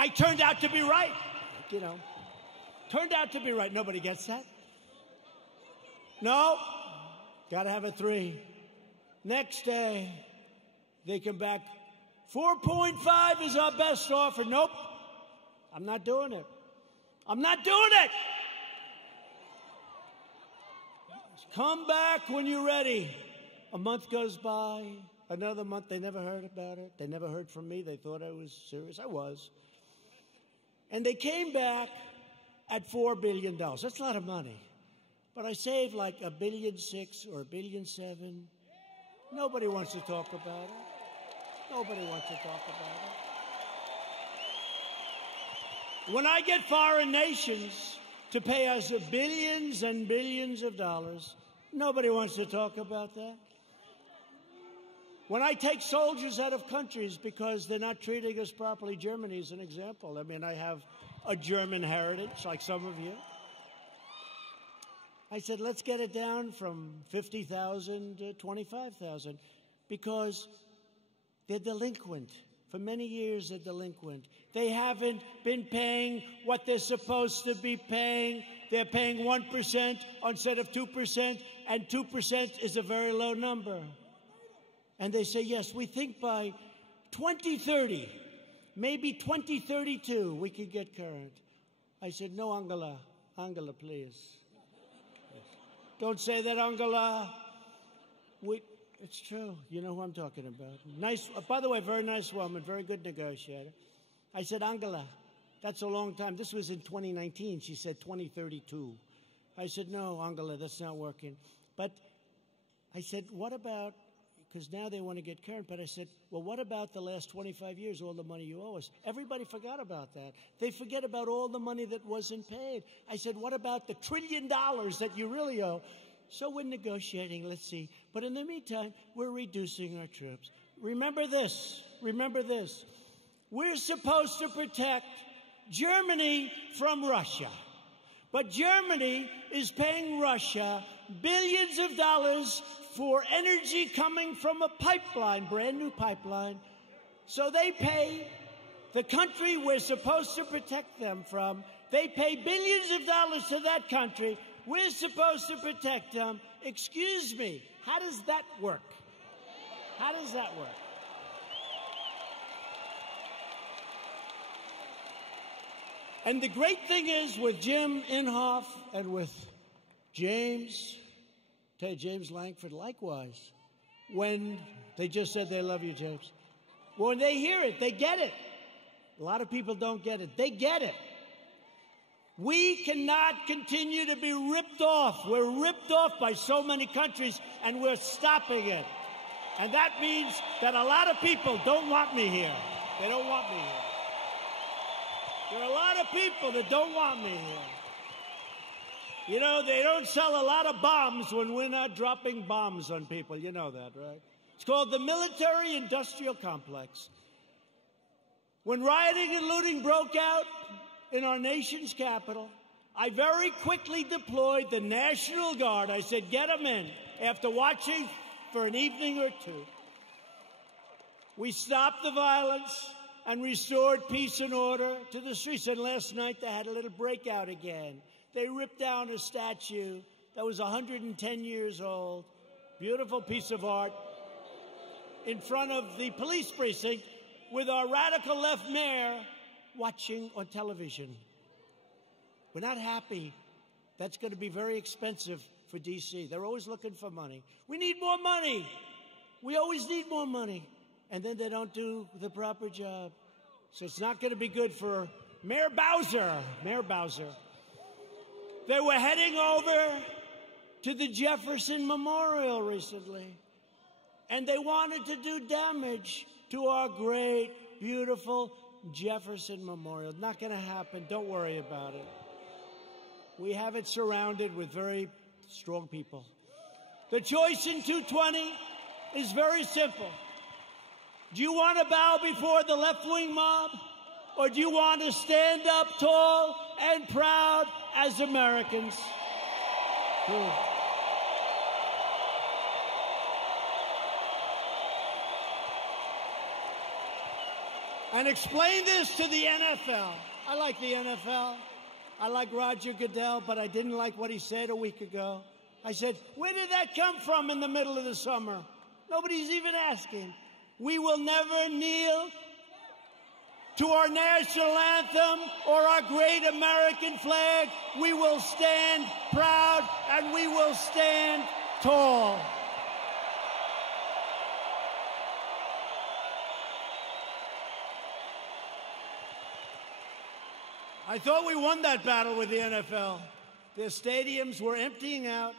I turned out to be right, you know. Turned out to be right. Nobody gets that? No, got to have a 3. Next day, they come back. 4.5 is our best offer. Nope, I'm not doing it. I'm not doing it. Come back when you're ready. A month goes by, another month, they never heard about it. They never heard from me. They thought I was serious. I was. And they came back at $4 billion. That's a lot of money. But I saved like $1.6 billion or $1.7 billion. Nobody wants to talk about it. Nobody wants to talk about it. When I get foreign nations to pay us billions and billions of dollars. Nobody wants to talk about that. When I take soldiers out of countries because they're not treating us properly, Germany is an example. I mean, I have a German heritage, like some of you. I said, let's get it down from 50,000 to 25,000 because they're delinquent. For many years, they're delinquent. They haven't been paying what they're supposed to be paying. They're paying 1% instead of 2%, and 2% is a very low number. And they say, yes, we think by 2030, maybe 2032, we could get current. I said, no, Angela. Angela, please. Yes. Don't say that, Angela. It's true. You know who I'm talking about. Nice. By the way, very nice woman, very good negotiator. I said, Angela, that's a long time. This was in 2019. She said 2032. I said, no, Angela, that's not working. But I said, what about, because now they want to get current, but I said, well, what about the last 25 years, all the money you owe us? Everybody forgot about that. They forget about all the money that wasn't paid. I said, what about the $1 trillion that you really owe? So we're negotiating, let's see. But in the meantime, we're reducing our troops. Remember this. Remember this. We're supposed to protect Germany from Russia. But Germany is paying Russia billions of dollars for energy coming from a pipeline, brand new pipeline. So they pay the country we're supposed to protect them from. They pay billions of dollars to that country. We're supposed to protect them. Excuse me, how does that work? How does that work? And the great thing is with Jim Inhofe and with James Lankford, likewise, when they just said they love you, James. When they hear it, they get it. A lot of people don't get it. They get it. We cannot continue to be ripped off. We're ripped off by so many countries, and we're stopping it. And that means that a lot of people don't want me here. They don't want me here. There are a lot of people that don't want me here. You know, they don't sell a lot of bombs when we're not dropping bombs on people. You know that, right? It's called the military-industrial complex. When rioting and looting broke out in our nation's capital, I very quickly deployed the National Guard. I said, get them in. After watching for an evening or two, we stopped the violence and restored peace and order to the streets. And last night, they had a little breakout again. They ripped down a statue that was 110 years old, beautiful piece of art, in front of the police precinct with our radical left mayor watching on television. We're not happy. That's going to be very expensive for D.C. They're always looking for money. We need more money. We always need more money. And then they don't do the proper job. So it's not going to be good for Mayor Bowser. Mayor Bowser. They were heading over to the Jefferson Memorial recently. And they wanted to do damage to our great, beautiful Jefferson Memorial. Not going to happen. Don't worry about it. We have it surrounded with very strong people. The choice in 220 is very simple. Do you want to bow before the left-wing mob? Or do you want to stand up tall and proud as Americans? And explain this to the NFL. I like the NFL. I like Roger Goodell, but I didn't like what he said a week ago. I said, where did that come from in the middle of the summer? Nobody's even asking. We will never kneel to our national anthem or our great American flag. We will stand proud and we will stand tall. I thought we won that battle with the NFL. Their stadiums were emptying out.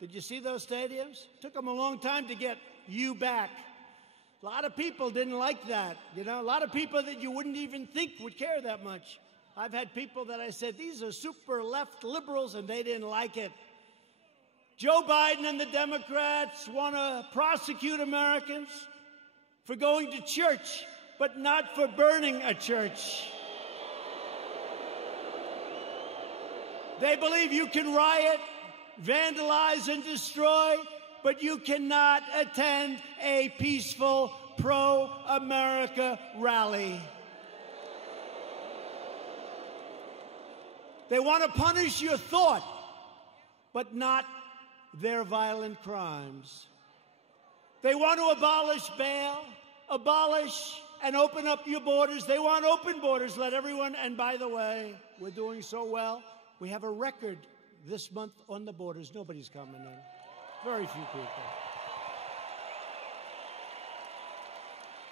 Did you see those stadiums? It took them a long time to get you back. A lot of people didn't like that. You know, a lot of people that you wouldn't even think would care that much. I've had people that I said, these are super left liberals, and they didn't like it. Joe Biden and the Democrats want to prosecute Americans for going to church, but not for burning a church. They believe you can riot, vandalize, and destroy, but you cannot attend a peaceful pro-America rally. They want to punish your thought, but not their violent crimes. They want to abolish bail, abolish and open up your borders. They want open borders, let everyone, and by the way, we're doing so well. We have a record this month on the borders. Nobody's coming in. Very few people.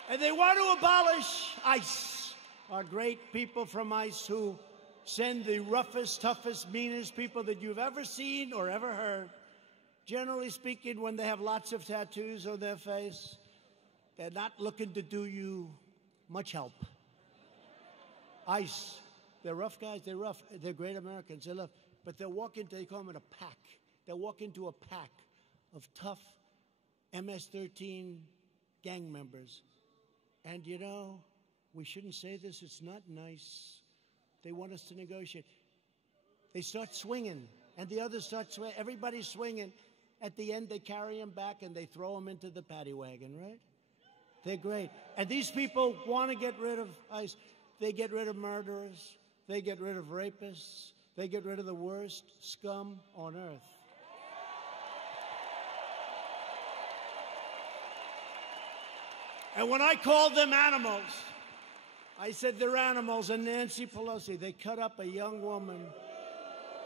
And they want to abolish ICE, our great people from ICE who send the roughest, toughest, meanest people that you've ever seen or ever heard. Generally speaking, when they have lots of tattoos on their face, they're not looking to do you much help. ICE, they're rough guys, they're rough, they're great Americans, they're rough, but they call them in a pack. They walk into a pack of tough MS-13 gang members. And you know, we shouldn't say this, it's not nice. They want us to negotiate. They start swinging, and the others start swinging. Everybody's swinging. At the end, they carry them back, and they throw them into the paddy wagon, right? They're great. And these people want to get rid of ICE. They get rid of murderers. They get rid of rapists. They get rid of the worst scum on earth. And when I called them animals, I said they're animals. And Nancy Pelosi, they cut up a young woman.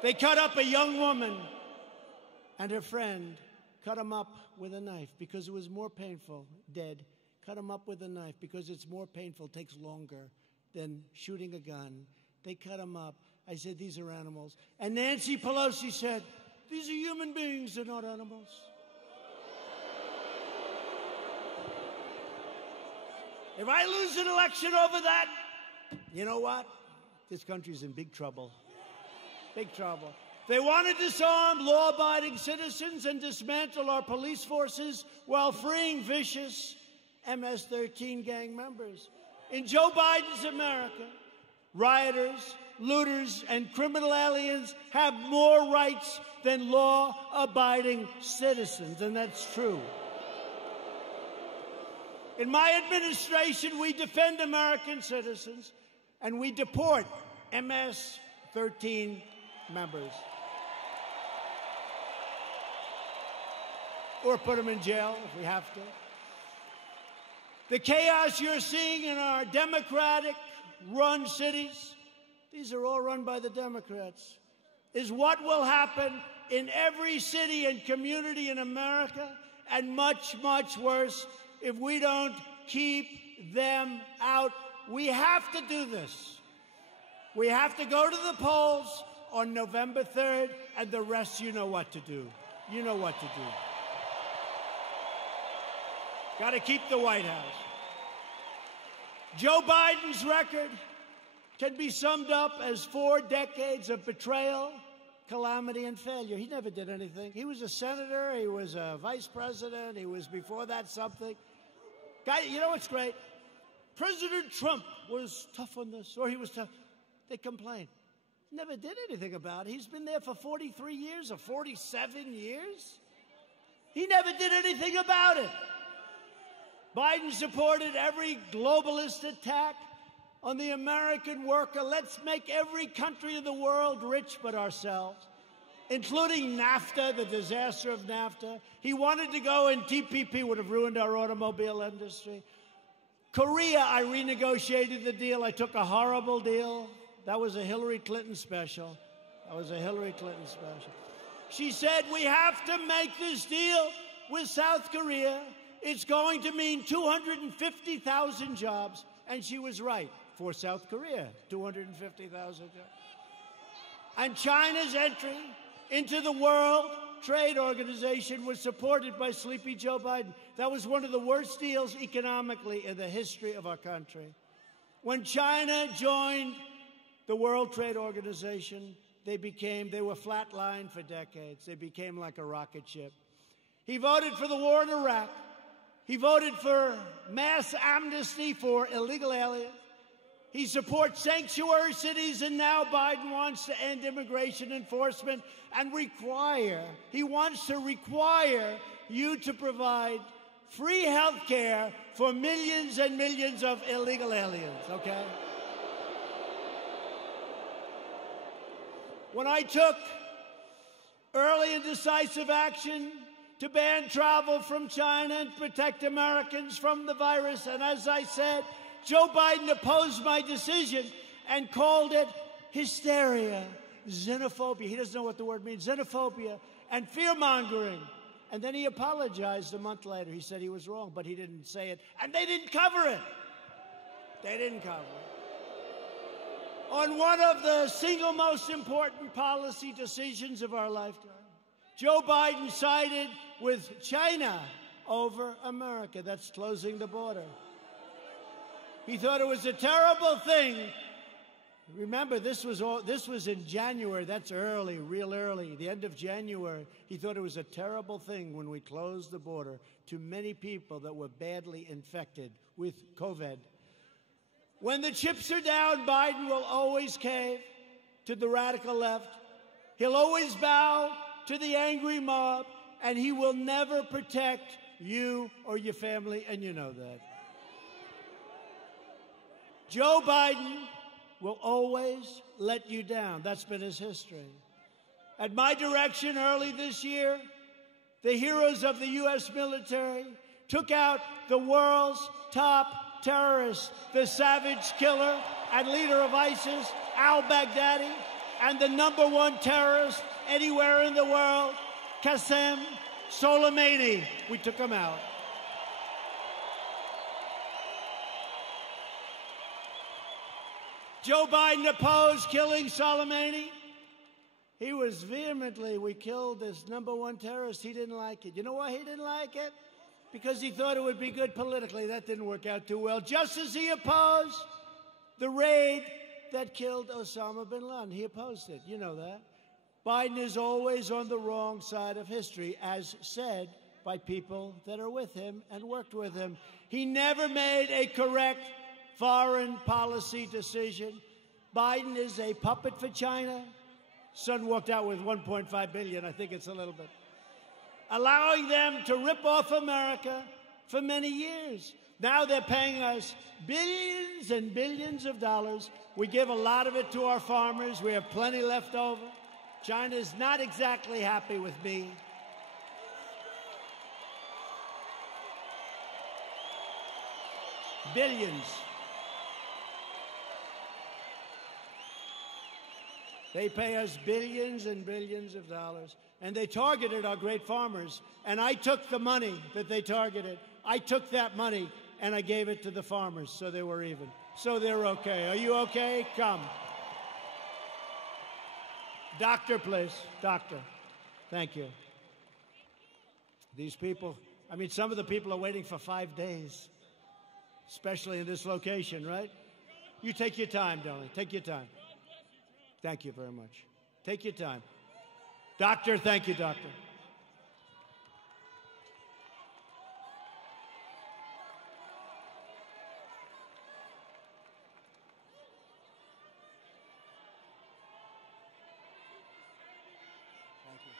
They cut up a young woman and her friend, cut them up with a knife because it was more painful, dead. Cut them up with a knife because it's more painful, takes longer than shooting a gun. They cut them up. I said, these are animals. And Nancy Pelosi said, these are human beings, they're not animals. If I lose an election over that, you know what? This country's in big trouble. Big trouble. They want to disarm law-abiding citizens and dismantle our police forces while freeing vicious MS-13 gang members. In Joe Biden's America, rioters, looters, and criminal aliens have more rights than law-abiding citizens, and that's true. In my administration, we defend American citizens, and we deport MS-13 members. Or put them in jail if we have to. The chaos you're seeing in our Democratic-run cities, these are all run by the Democrats, is what will happen in every city and community in America, and much, much worse if we don't keep them out. We have to do this. We have to go to the polls on November 3rd, and the rest, you know what to do. You know what to do. Got to keep the White House. Joe Biden's record can be summed up as 4 decades of betrayal, calamity, and failure. He never did anything. He was a senator. He was a vice president. He was, before that, something. Guy, you know what's great? President Trump was tough on this, or he was tough. They complained. Never did anything about it. He's been there for 43 years or 47 years. He never did anything about it. Biden supported every globalist attack on the American worker. Let's make every country in the world rich but ourselves, including NAFTA, the disaster of NAFTA. He wanted to go, and TPP would have ruined our automobile industry. Korea, I renegotiated the deal. I took a horrible deal. That was a Hillary Clinton special. That was a Hillary Clinton special. She said, we have to make this deal with South Korea. It's going to mean 250,000 jobs. And she was right. For South Korea, 250,000 jobs. And China's entry into the World Trade Organization was supported by Sleepy Joe Biden. That was one of the worst deals economically in the history of our country. When China joined the World Trade Organization, they were flatlined for decades. They became like a rocket ship. He voted for the war in Iraq. He voted for mass amnesty for illegal aliens. He supports sanctuary cities, and now Biden wants to end immigration enforcement and he wants to require you to provide free health care for millions and millions of illegal aliens, okay? When I took early and decisive action to ban travel from China and protect Americans from the virus, and as I said, Joe Biden opposed my decision and called it hysteria, xenophobia. He doesn't know what the word means, xenophobia, and fear-mongering. And then he apologized a month later. He said he was wrong, but he didn't say it. And they didn't cover it. They didn't cover it. On one of the single most important policy decisions of our lifetime, Joe Biden sided with China over America. That's closing the border. He thought it was a terrible thing. Remember, this was in January. That's early, real early, the end of January. He thought it was a terrible thing when we closed the border to many people that were badly infected with COVID. When the chips are down, Biden will always cave to the radical left. He'll always bow to the angry mob, and he will never protect you or your family, and you know that. Joe Biden will always let you down. That's been his history. At my direction early this year, the heroes of the U.S. military took out the world's top terrorist, the savage killer and leader of ISIS, al-Baghdadi, and the #1 terrorist anywhere in the world, Qasem Soleimani. We took him out. Joe Biden opposed killing Soleimani. He was we killed this #1 terrorist. He didn't like it. You know why he didn't like it? Because he thought it would be good politically. That didn't work out too well. Just as he opposed the raid that killed Osama bin Laden. He opposed it. You know that. Biden is always on the wrong side of history, as said by people that are with him and worked with him. He never made a correct foreign policy decision. Biden is a puppet for China. Son walked out with $1.5 billion. I think it's a little bit. Allowing them to rip off America for many years. Now they're paying us billions and billions of dollars. We give a lot of it to our farmers. We have plenty left over. China's not exactly happy with me. Billions. They pay us billions and billions of dollars, and they targeted our great farmers. And I took the money that they targeted. I took that money, and I gave it to the farmers, so they were even. So they're okay. Are you okay? Come. Doctor, please. Doctor. Thank you. These people, I mean, some of the people are waiting for 5 days, especially in this location, right? You take your time, darling. Take your time. Thank you very much. Take your time. Doctor, thank you, doctor. Thank you. Thank you.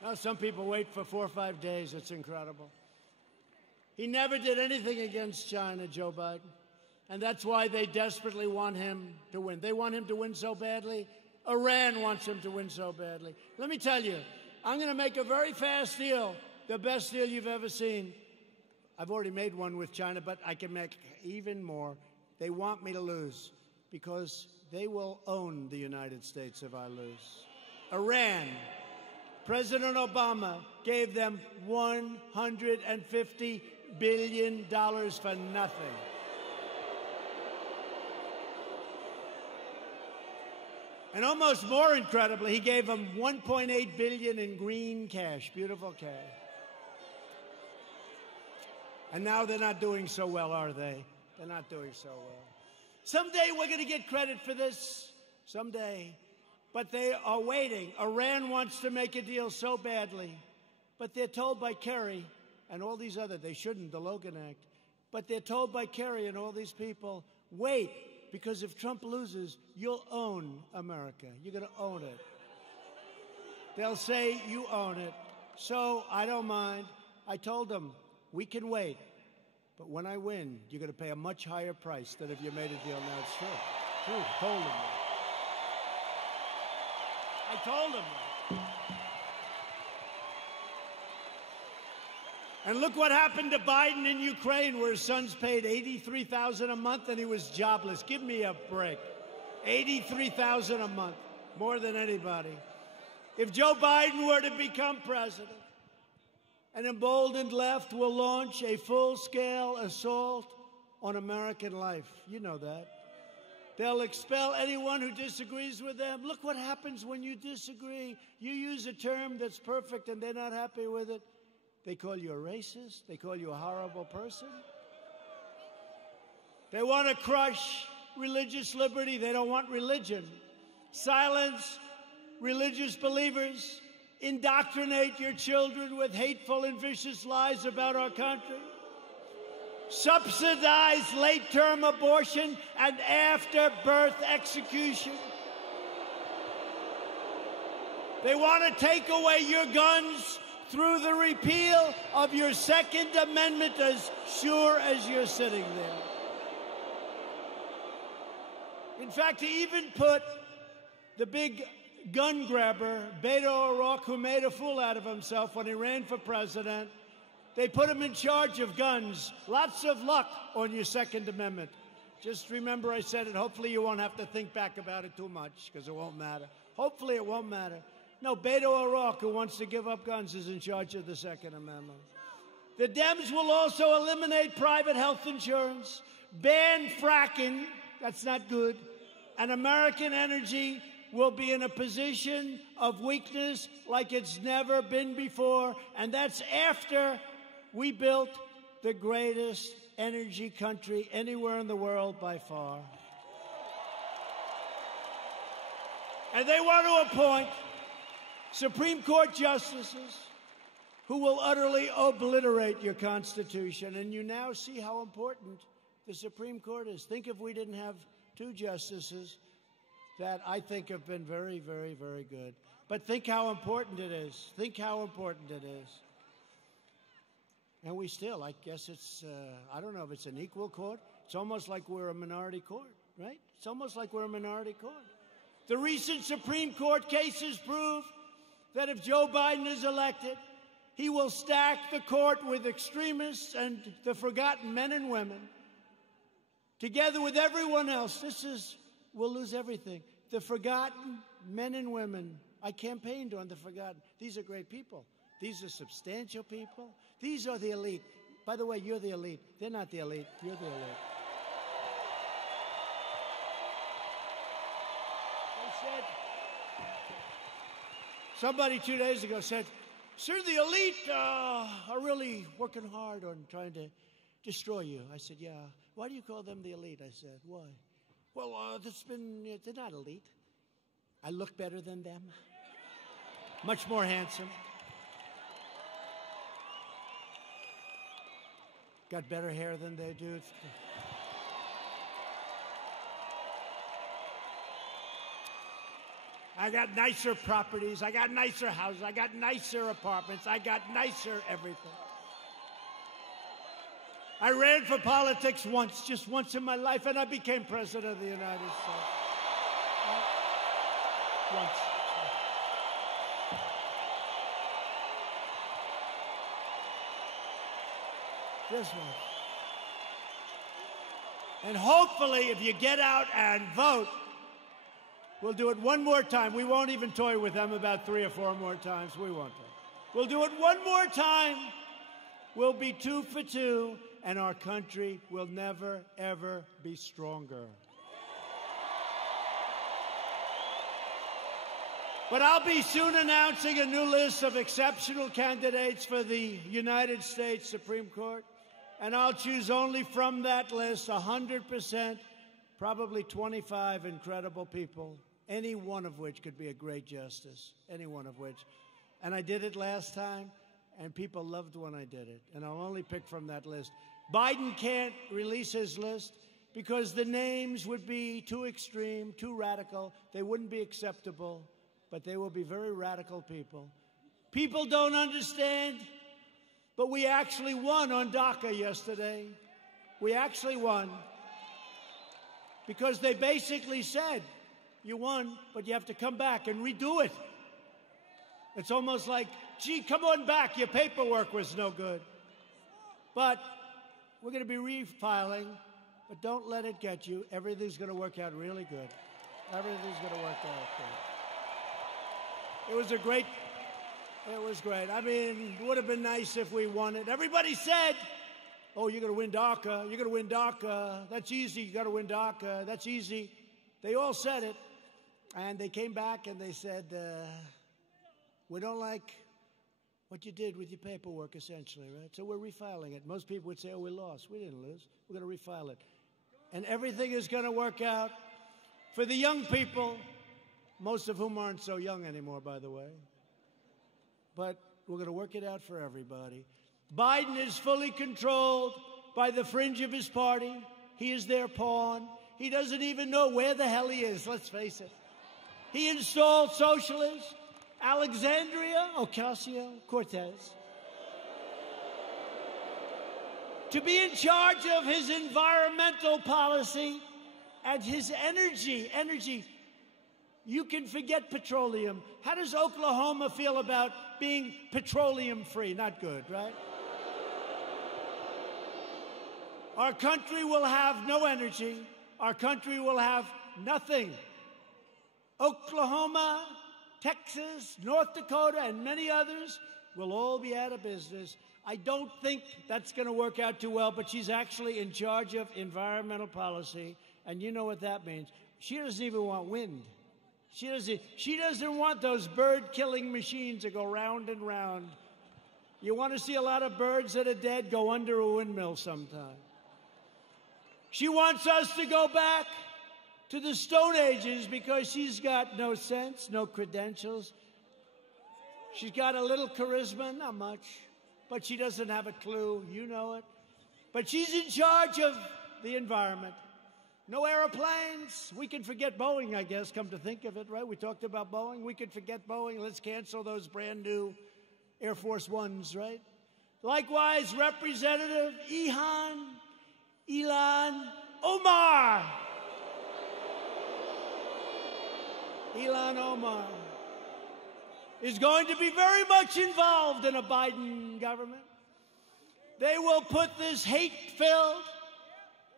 Now, some people wait for 4 or 5 days. It's incredible. He never did anything against China, Joe Biden. And that's why they desperately want him to win. They want him to win so badly. Iran wants him to win so badly. Let me tell you, I'm going to make a very fast deal, the best deal you've ever seen. I've already made one with China, but I can make even more. They want me to lose because they will own the United States if I lose. Iran. President Obama gave them $150 billion for nothing. And almost more incredibly, he gave them $1.8 billion in green cash, beautiful cash. And now they're not doing so well, are they? They're not doing so well. Someday we're going to get credit for this. Someday. But they are waiting. Iran wants to make a deal so badly. But they're told by Kerry and all these other, they shouldn't, the Logan Act. But they're told by Kerry and all these people, wait, because if Trump loses, you'll own America. You're going to own it. They'll say you own it. So I don't mind. I told them, we can wait. But when I win, you're going to pay a much higher price than if you made a deal now. It's true. True. I told them that. I told them that. And look what happened to Biden in Ukraine, where his son's paid $83,000 a month and he was jobless. Give me a break. $83,000 a month, more than anybody. If Joe Biden were to become president, an emboldened left will launch a full-scale assault on American life. You know that. They'll expel anyone who disagrees with them. Look what happens when you disagree. You use a term that's perfect and they're not happy with it. They call you a racist. They call you a horrible person. They want to crush religious liberty. They don't want religion. Silence religious believers. Indoctrinate your children with hateful and vicious lies about our country. Subsidize late-term abortion and after-birth execution. They want to take away your guns through the repeal of your Second Amendment as sure as you're sitting there. In fact, he even put the big gun grabber, Beto O'Rourke, who made a fool out of himself when he ran for president, they put him in charge of guns. Lots of luck on your Second Amendment. Just remember I said it. Hopefully you won't have to think back about it too much, because it won't matter. Hopefully it won't matter. No, Beto O'Rourke, who wants to give up guns, is in charge of the Second Amendment. The Dems will also eliminate private health insurance, ban fracking, that's not good, and American energy will be in a position of weakness like it's never been before, and that's after we built the greatest energy country anywhere in the world by far. And they want to appoint Supreme Court justices who will utterly obliterate your Constitution. And you now see how important the Supreme Court is. Think if we didn't have two justices that I think have been very, very, very good. But think how important it is. Think how important it is. And we still, I guess it's, I don't know if it's an equal court. It's almost like we're a minority court, right? It's almost like we're a minority court. The recent Supreme Court cases prove that if Joe Biden is elected, he will stack the court with extremists and the forgotten men and women. Together with everyone else, we'll lose everything. The forgotten men and women. I campaigned on the forgotten. These are great people. These are substantial people. These are the elite. By the way, you're the elite. They're not the elite. You're the elite. They said, somebody 2 days ago said, sir, the elite are really working hard on trying to destroy you. I said, yeah. Why do you call them the elite? I said, why? Well, they're not elite. I look better than them. Much more handsome. Got better hair than they do. I got nicer properties. I got nicer houses. I got nicer apartments. I got nicer everything. I ran for politics once, just once in my life, and I became president of the United States. Once. Just once. And hopefully, if you get out and vote, we'll do it one more time. We won't even toy with them about 3 or 4 more times. We won't. We'll do it one more time will be 2 for 2, and our country will never, ever be stronger. But I'll be soon announcing a new list of exceptional candidates for the United States Supreme Court, and I'll choose only from that list 100%, probably 25 incredible people, any one of which could be a great justice, any one of which. And I did it last time, and people loved when I did it, and I'll only pick from that list. Biden can't release his list because the names would be too extreme, too radical. They wouldn't be acceptable, but they will be very radical people. People don't understand, but we actually won on DACA yesterday. We actually won because they basically said, you won, but you have to come back and redo it. It's almost like, gee, come on back, your paperwork was no good. But we're going to be refiling, but don't let it get you. Everything's going to work out really good. Everything's going to work out good. It was great. I mean, it would have been nice if we won it. Everybody said, oh, you're going to win DACA. You're going to win DACA. That's easy. You got to win DACA. That's easy. They all said it. And they came back and they said, we don't like what you did with your paperwork, essentially, right? So we're refiling it. Most people would say, oh, we lost. We didn't lose. We're going to refile it. And everything is going to work out for the young people, most of whom aren't so young anymore, by the way. But we're going to work it out for everybody. Biden is fully controlled by the fringe of his party. He is their pawn. He doesn't even know where the hell he is, let's face it. He installed socialists, Alexandria Ocasio-Cortez, to be in charge of his environmental policy and his energy. You can forget petroleum. How does Oklahoma feel about being petroleum-free? Not good, right? Our country will have no energy. Our country will have nothing. Oklahoma, Texas, North Dakota, and many others will all be out of business. I don't think that's going to work out too well, but she's actually in charge of environmental policy, and you know what that means. She doesn't even want wind. She doesn't want those bird-killing machines that go round and round. You want to see a lot of birds that are dead? Go under a windmill sometime. She wants us to go back to the Stone Ages because she's got no sense, no credentials. She's got a little charisma, not much, but she doesn't have a clue. You know it. But she's in charge of the environment. No airplanes. We can forget Boeing, I guess, come to think of it, right? We talked about Boeing. We can forget Boeing. Let's cancel those brand new Air Force Ones, right? Likewise, Representative Ilhan Omar. Ilhan Omar is going to be very much involved in a Biden government. They will put this hate-filled,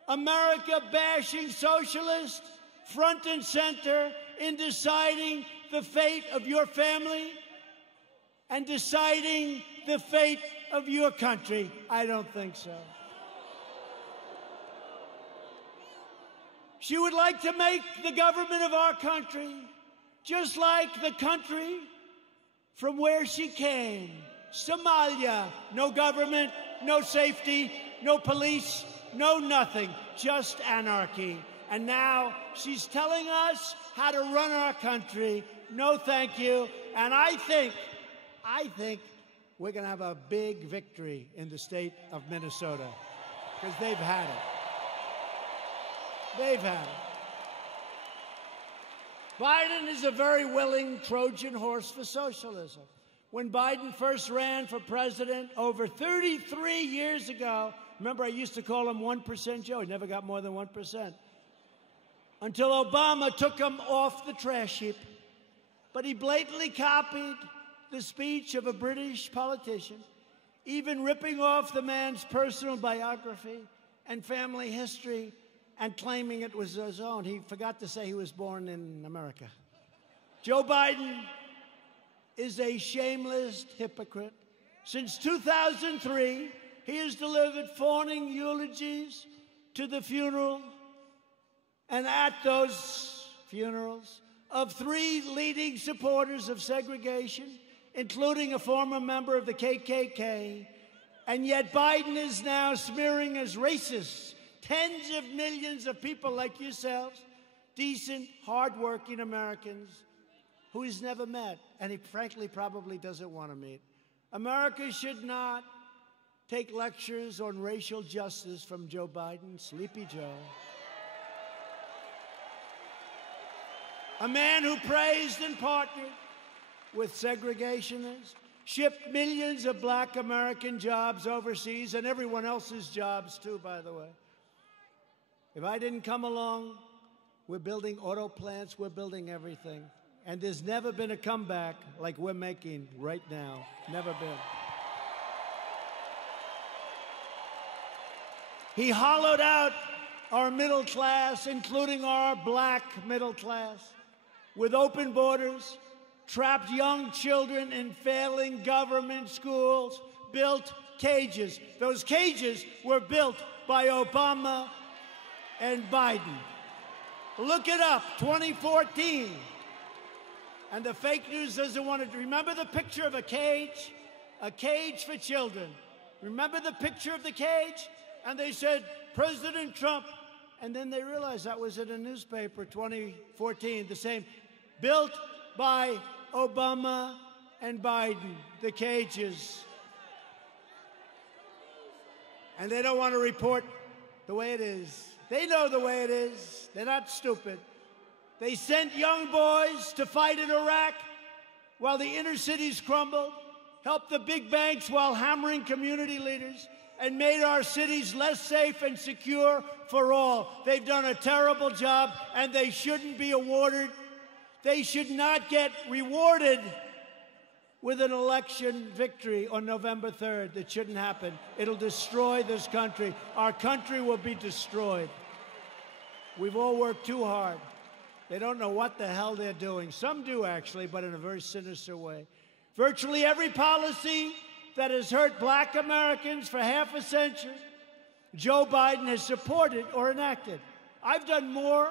America-bashing socialist front and center in deciding the fate of your family and deciding the fate of your country. I don't think so. She would like to make the government of our country just like the country from where she came, Somalia. No government, no safety, no police, no nothing, just anarchy. And now she's telling us how to run our country. No, thank you. And I think we're going to have a big victory in the state of Minnesota because they've had it. They've had it. Biden is a very willing Trojan horse for socialism. When Biden first ran for president over 33 years ago, remember I used to call him 1% Joe. He never got more than 1%. Until Obama took him off the trash heap. But he blatantly copied the speech of a British politician, even ripping off the man's personal biography and family history and claiming it was his own. He forgot to say he was born in America. Joe Biden is a shameless hypocrite. Since 2003, He has delivered fawning eulogies to the funeral and at those funerals of 3 leading supporters of segregation, including a former member of the KKK. And yet Biden is now smearing as racist tens of millions of people like yourselves, decent, hardworking Americans who he's never met, and he frankly probably doesn't want to meet. America should not take lectures on racial justice from Joe Biden, Sleepy Joe. A man who praised and partnered with segregationists, shipped millions of black American jobs overseas, and everyone else's jobs too, by the way. If I didn't come along, we're building auto plants, we're building everything. And there's never been a comeback like we're making right now. Never been. He hollowed out our middle class, including our black middle class, with open borders, trapped young children in failing government schools, built cages. Those cages were built by Obama and Biden. Look it up, 2014. And the fake news doesn't want to. Remember the picture of a cage? A cage for children. Remember the picture of the cage? And they said, President Trump. And then they realized that was in a newspaper, 2014, the same. Built by Obama and Biden, the cages. And they don't want to report the way it is. They know the way it is. They're not stupid. They sent young boys to fight in Iraq while the inner cities crumbled, helped the big banks while hammering community leaders, and made our cities less safe and secure for all. They've done a terrible job, and they shouldn't be awarded. They should not get rewarded with an election victory on November 3rd. That shouldn't happen. It'll destroy this country. Our country will be destroyed. We've all worked too hard. They don't know what the hell they're doing. Some do, actually, but in a very sinister way. Virtually every policy that has hurt black Americans for half a century, Joe Biden has supported or enacted. I've done more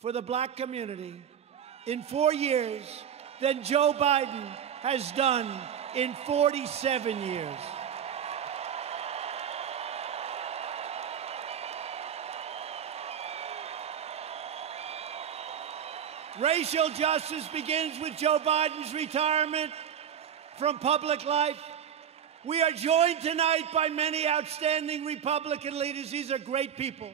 for the black community in 4 years than Joe Biden has done in 47 years. Racial justice begins with Joe Biden's retirement from public life. We are joined tonight by many outstanding Republican leaders. These are great people.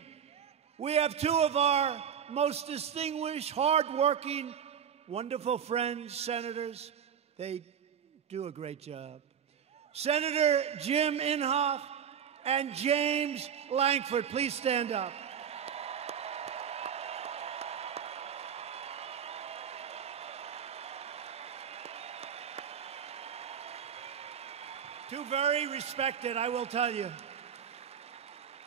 We have 2 of our most distinguished, hardworking, wonderful friends, senators. They do a great job. Senator Jim Inhofe and James Lankford, please stand up. Two very respected, I will tell you,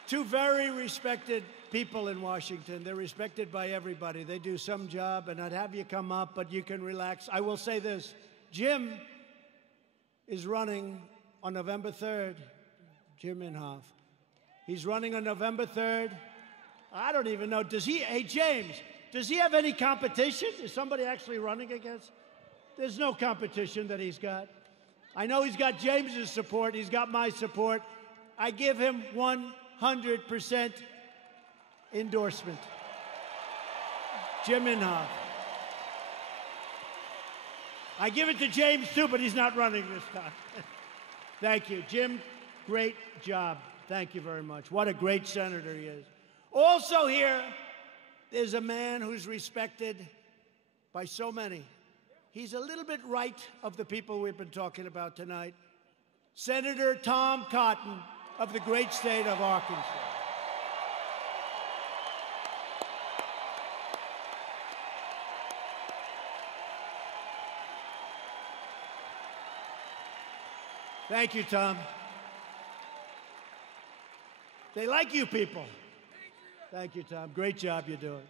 2 very respected people in Washington. They're respected by everybody. They do some job, and I'd have you come up, but you can relax. I will say this. Jim is running on November 3rd. Jim Inhofe. He's running on November 3rd. I don't even know. Does he, hey, James, does he have any competition? Is somebody actually running against? There's no competition that he's got. I know he's got James's support. He's got my support. I give him 100% endorsement. Jim Inhofe. I give it to James, too, but he's not running this time. Thank you. Jim, great job. Thank you very much. What a great senator he is. Also here is a man who's respected by so many. He's a little bit right of the people we've been talking about tonight. Senator Tom Cotton of the great state of Arkansas. Thank you, Tom. They like you people. Thank you, Tom. Great job you're doing.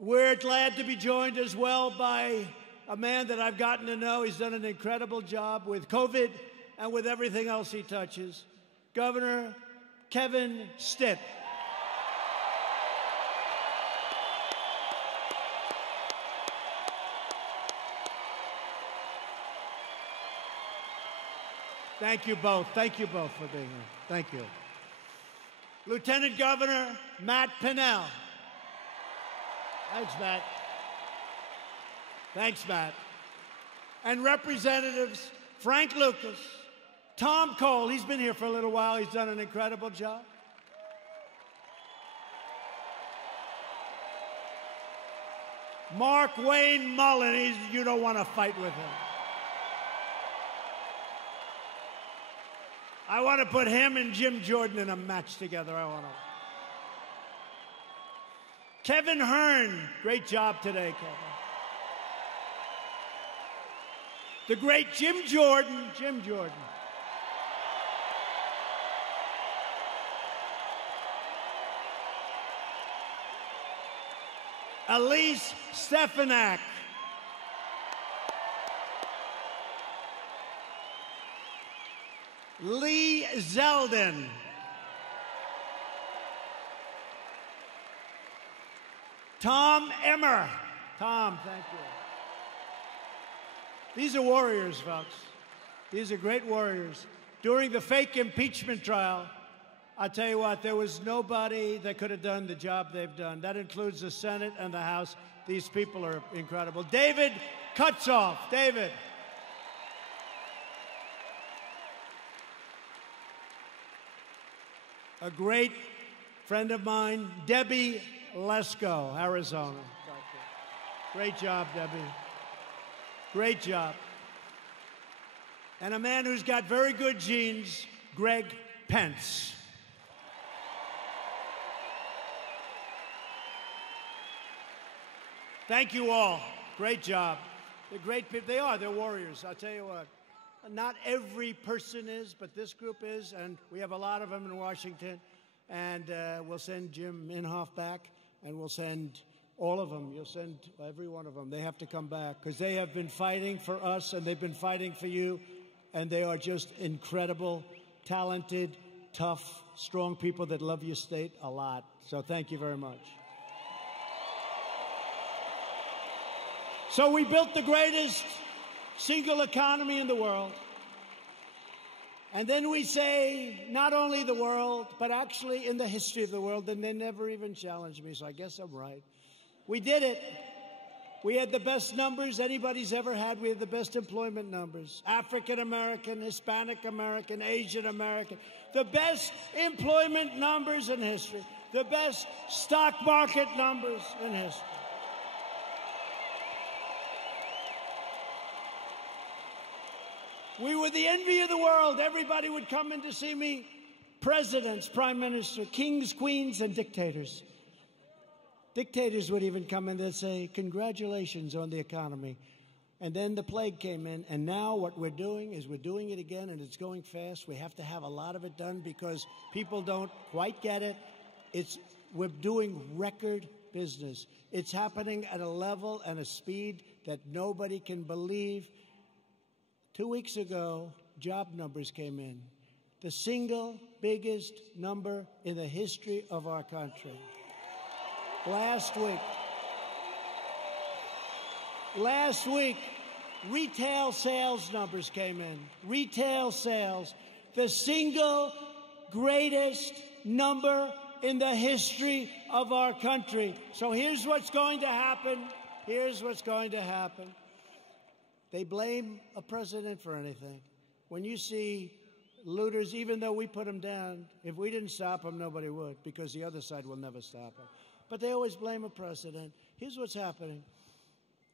We're glad to be joined as well by a man that I've gotten to know. He's done an incredible job with COVID and with everything else he touches. Governor Kevin Stitt. Thank you both. Thank you both for being here. Thank you. Lieutenant Governor Matt Pinnell. Thanks, Matt. Thanks, Matt. And Representatives Frank Lucas, Tom Cole. He's been here for a little while. He's done an incredible job. Mark Wayne Mullen. You don't want to fight with him. I want to put him and Jim Jordan in a match together. I want to. Kevin Hearn. Great job today, Kevin. The great Jim Jordan. Jim Jordan. Elise Stefanak. Lee Zeldin. Tom Emmer. Tom, thank you. These are warriors, folks. These are great warriors. During the fake impeachment trial, I'll tell you what, there was nobody that could have done the job they've done. That includes the Senate and the House. These people are incredible. David Kutzoff. David. A great friend of mine, Debbie Lesko, Arizona. Great job, Debbie. Great job. And a man who's got very good genes, Greg Pence. Thank you all. Great job. They're great people. They are. They're warriors. I'll tell you what. Not every person is, but this group is, and we have a lot of them in Washington. And we'll send Jim Inhofe back, and we'll send all of them. You'll send every one of them. They have to come back because they have been fighting for us, and they've been fighting for you, and they are just incredible, talented, tough, strong people that love your state a lot. So thank you very much. So we built the greatest single economy in the world. And then we say, not only the world, but actually in the history of the world, and they never even challenged me, so I guess I'm right. We did it. We had the best numbers anybody's ever had. We had the best employment numbers. African American, Hispanic American, Asian American. The best employment numbers in history. The best stock market numbers in history. We were the envy of the world. Everybody would come in to see me. Presidents, prime minister, kings, queens, and dictators. Dictators would even come in and say, congratulations on the economy. And then the plague came in, and now what we're doing is we're doing it again, and it's going fast. We have to have a lot of it done because people don't quite get it. We're doing record business. It's happening at a level and a speed that nobody can believe. 2 weeks ago, job numbers came in. The single biggest number in the history of our country. Last week, retail sales numbers came in. Retail sales, the single greatest number in the history of our country. So here's what's going to happen. Here's what's going to happen. They blame a president for anything. When you see looters, even though we put them down, if we didn't stop them, nobody would, because the other side will never stop them. But they always blame a president. Here's what's happening.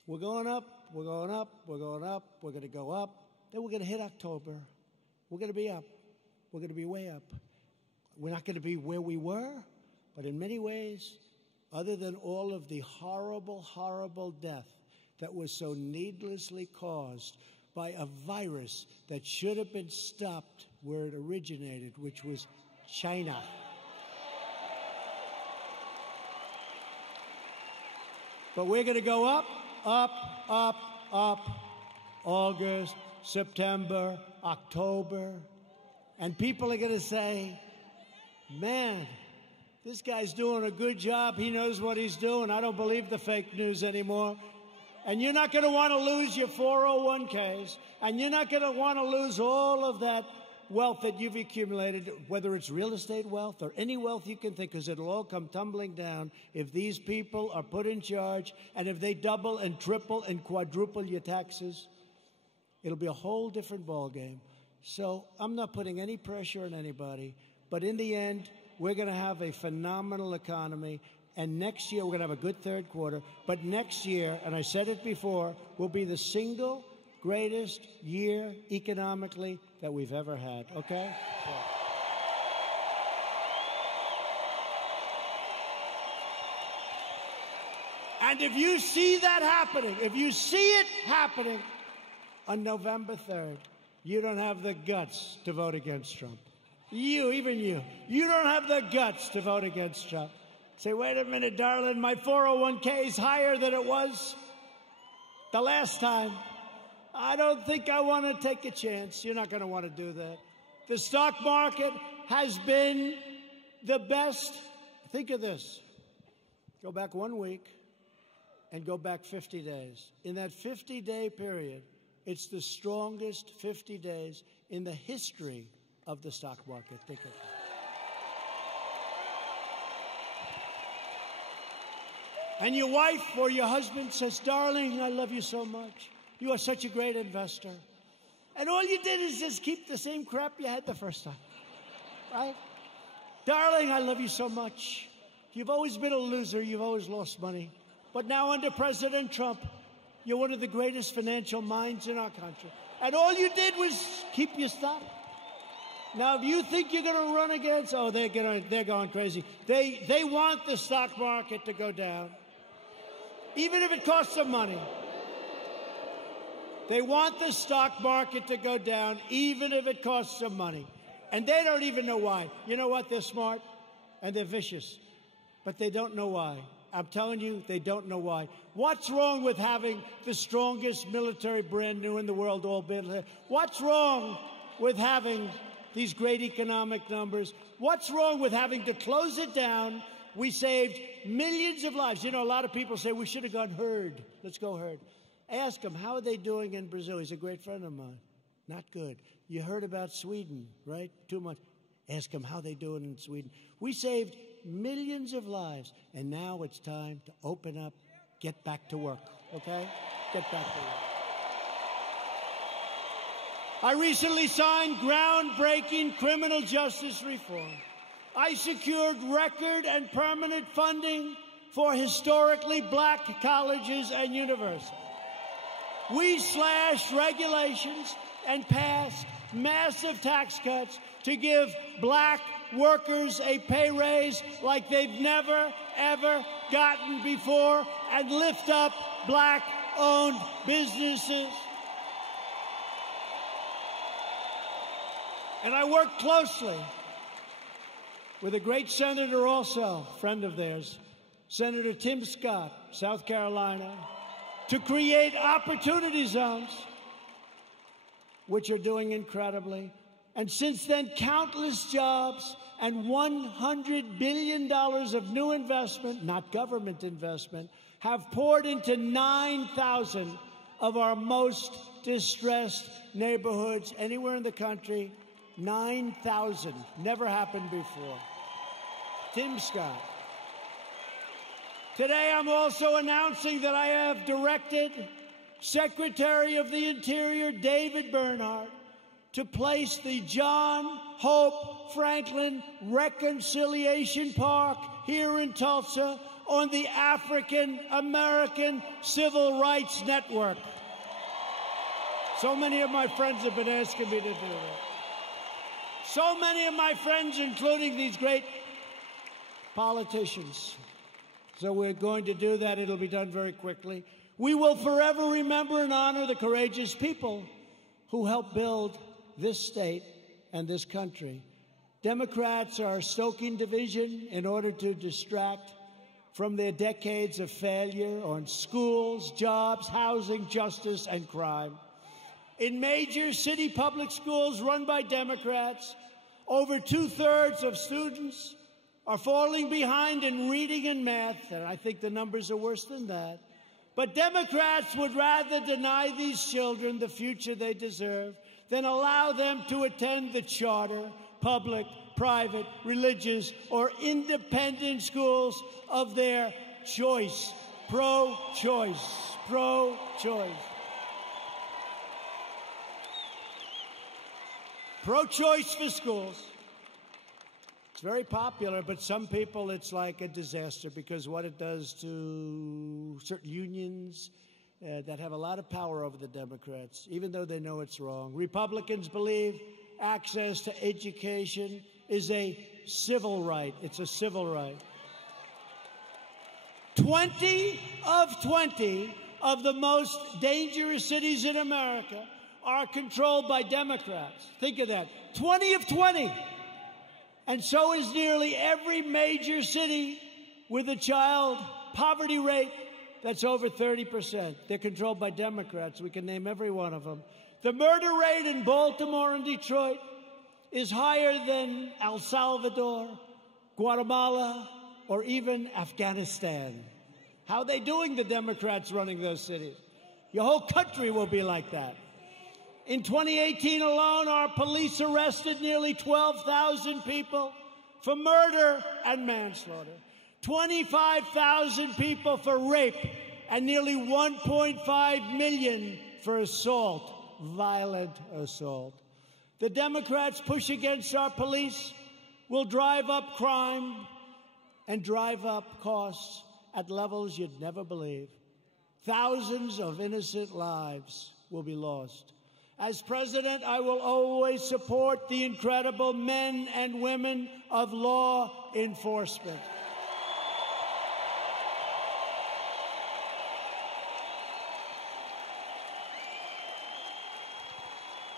We're going up, we're going up, we're going up, we're going to go up. Then we're going to hit October. We're going to be up. We're going to be way up. We're not going to be where we were, but in many ways, other than all of the horrible, horrible death that was so needlessly caused by a virus that should have been stopped where it originated, which was China. But we're going to go up, up, up, up, August, September, October, and people are going to say, man, this guy's doing a good job. He knows what he's doing. I don't believe the fake news anymore. And you're not going to want to lose your 401ks, and you're not going to want to lose all of that wealth that you've accumulated, whether it's real estate wealth or any wealth you can think, because it'll all come tumbling down if these people are put in charge, and if they double and triple and quadruple your taxes. It'll be a whole different ballgame. So I'm not putting any pressure on anybody, but in the end, we're going to have a phenomenal economy. And next year, we're going to have a good third quarter. But next year, and I said it before, will be the single greatest year economically that we've ever had, okay? And if you see that happening, if you see it happening on November 3rd, you don't have the guts to vote against Trump. Even you don't have the guts to vote against Trump. Say, wait a minute, darling, my 401k is higher than it was the last time. I don't think I want to take a chance. You're not going to want to do that. The stock market has been the best. Think of this. Go back 1 week and go back 50 days. In that 50-day period, it's the strongest 50 days in the history of the stock market. Think of it. And your wife or your husband says, darling, I love you so much. You are such a great investor. And all you did is just keep the same crap you had the first time, right? Darling, I love you so much. You've always been a loser. You've always lost money. But now under President Trump, you're one of the greatest financial minds in our country. And all you did was keep your stock. Now, if you think you're going to run against, oh, they're going crazy. They want the stock market to go down, even if it costs them money. They want the stock market to go down, even if it costs them money. And they don't even know why. You know what? They're smart and they're vicious, but they don't know why. I'm telling you, they don't know why. What's wrong with having the strongest military brand new in the world all built? What's wrong with having these great economic numbers? What's wrong with having to close it down? We saved millions of lives. You know, a lot of people say we should have gone herd. Let's go herd. Ask him, how are they doing in Brazil? He's a great friend of mine. Not good. You heard about Sweden, right? 2 months. Ask him how they doing in Sweden. We saved millions of lives, and now it's time to open up, get back to work, okay? Get back to work. I recently signed groundbreaking criminal justice reform. I secured record and permanent funding for historically black colleges and universities. We slashed regulations and passed massive tax cuts to give black workers a pay raise like they've never, ever gotten before, and lift up black-owned businesses. And I worked closely with a great senator also, friend of theirs, Senator Tim Scott, South Carolina, to create opportunity zones, which are doing incredibly. And since then, countless jobs and $100 billion of new investment, not government investment, have poured into 9,000 of our most distressed neighborhoods anywhere in the country. 9,000. Never happened before. Tim Scott. Today, I'm also announcing that I have directed Secretary of the Interior David Bernhardt to place the John Hope Franklin Reconciliation Park here in Tulsa on the African American Civil Rights Network. So many of my friends have been asking me to do that. So many of my friends, including these great politicians. So we're going to do that. It'll be done very quickly. We will forever remember and honor the courageous people who helped build this state and this country. Democrats are stoking division in order to distract from their decades of failure on schools, jobs, housing, justice, and crime. In major city public schools run by Democrats, over 2/3 of students are falling behind in reading and math, and I think the numbers are worse than that. But Democrats would rather deny these children the future they deserve than allow them to attend the charter, public, private, religious, or independent schools of their choice. Pro-choice. Pro-choice. Pro-choice for schools. It's very popular, but some people it's like a disaster because what it does to certain unions that have a lot of power over the Democrats, even though they know it's wrong. Republicans believe access to education is a civil right. It's a civil right. 20 of the most dangerous cities in America are controlled by Democrats. Think of that. 20 of 20. And so is nearly every major city with a child poverty rate that's over 30%. They're controlled by Democrats. We can name every one of them. The murder rate in Baltimore and Detroit is higher than El Salvador, Guatemala, or even Afghanistan. How are they doing, the Democrats running those cities? Your whole country will be like that. In 2018 alone, our police arrested nearly 12,000 people for murder and manslaughter, 25,000 people for rape, and nearly 1.5 million for assault, violent assault. The Democrats' push against our police will drive up crime and drive up costs at levels you'd never believe. Thousands of innocent lives will be lost. As president, I will always support the incredible men and women of law enforcement.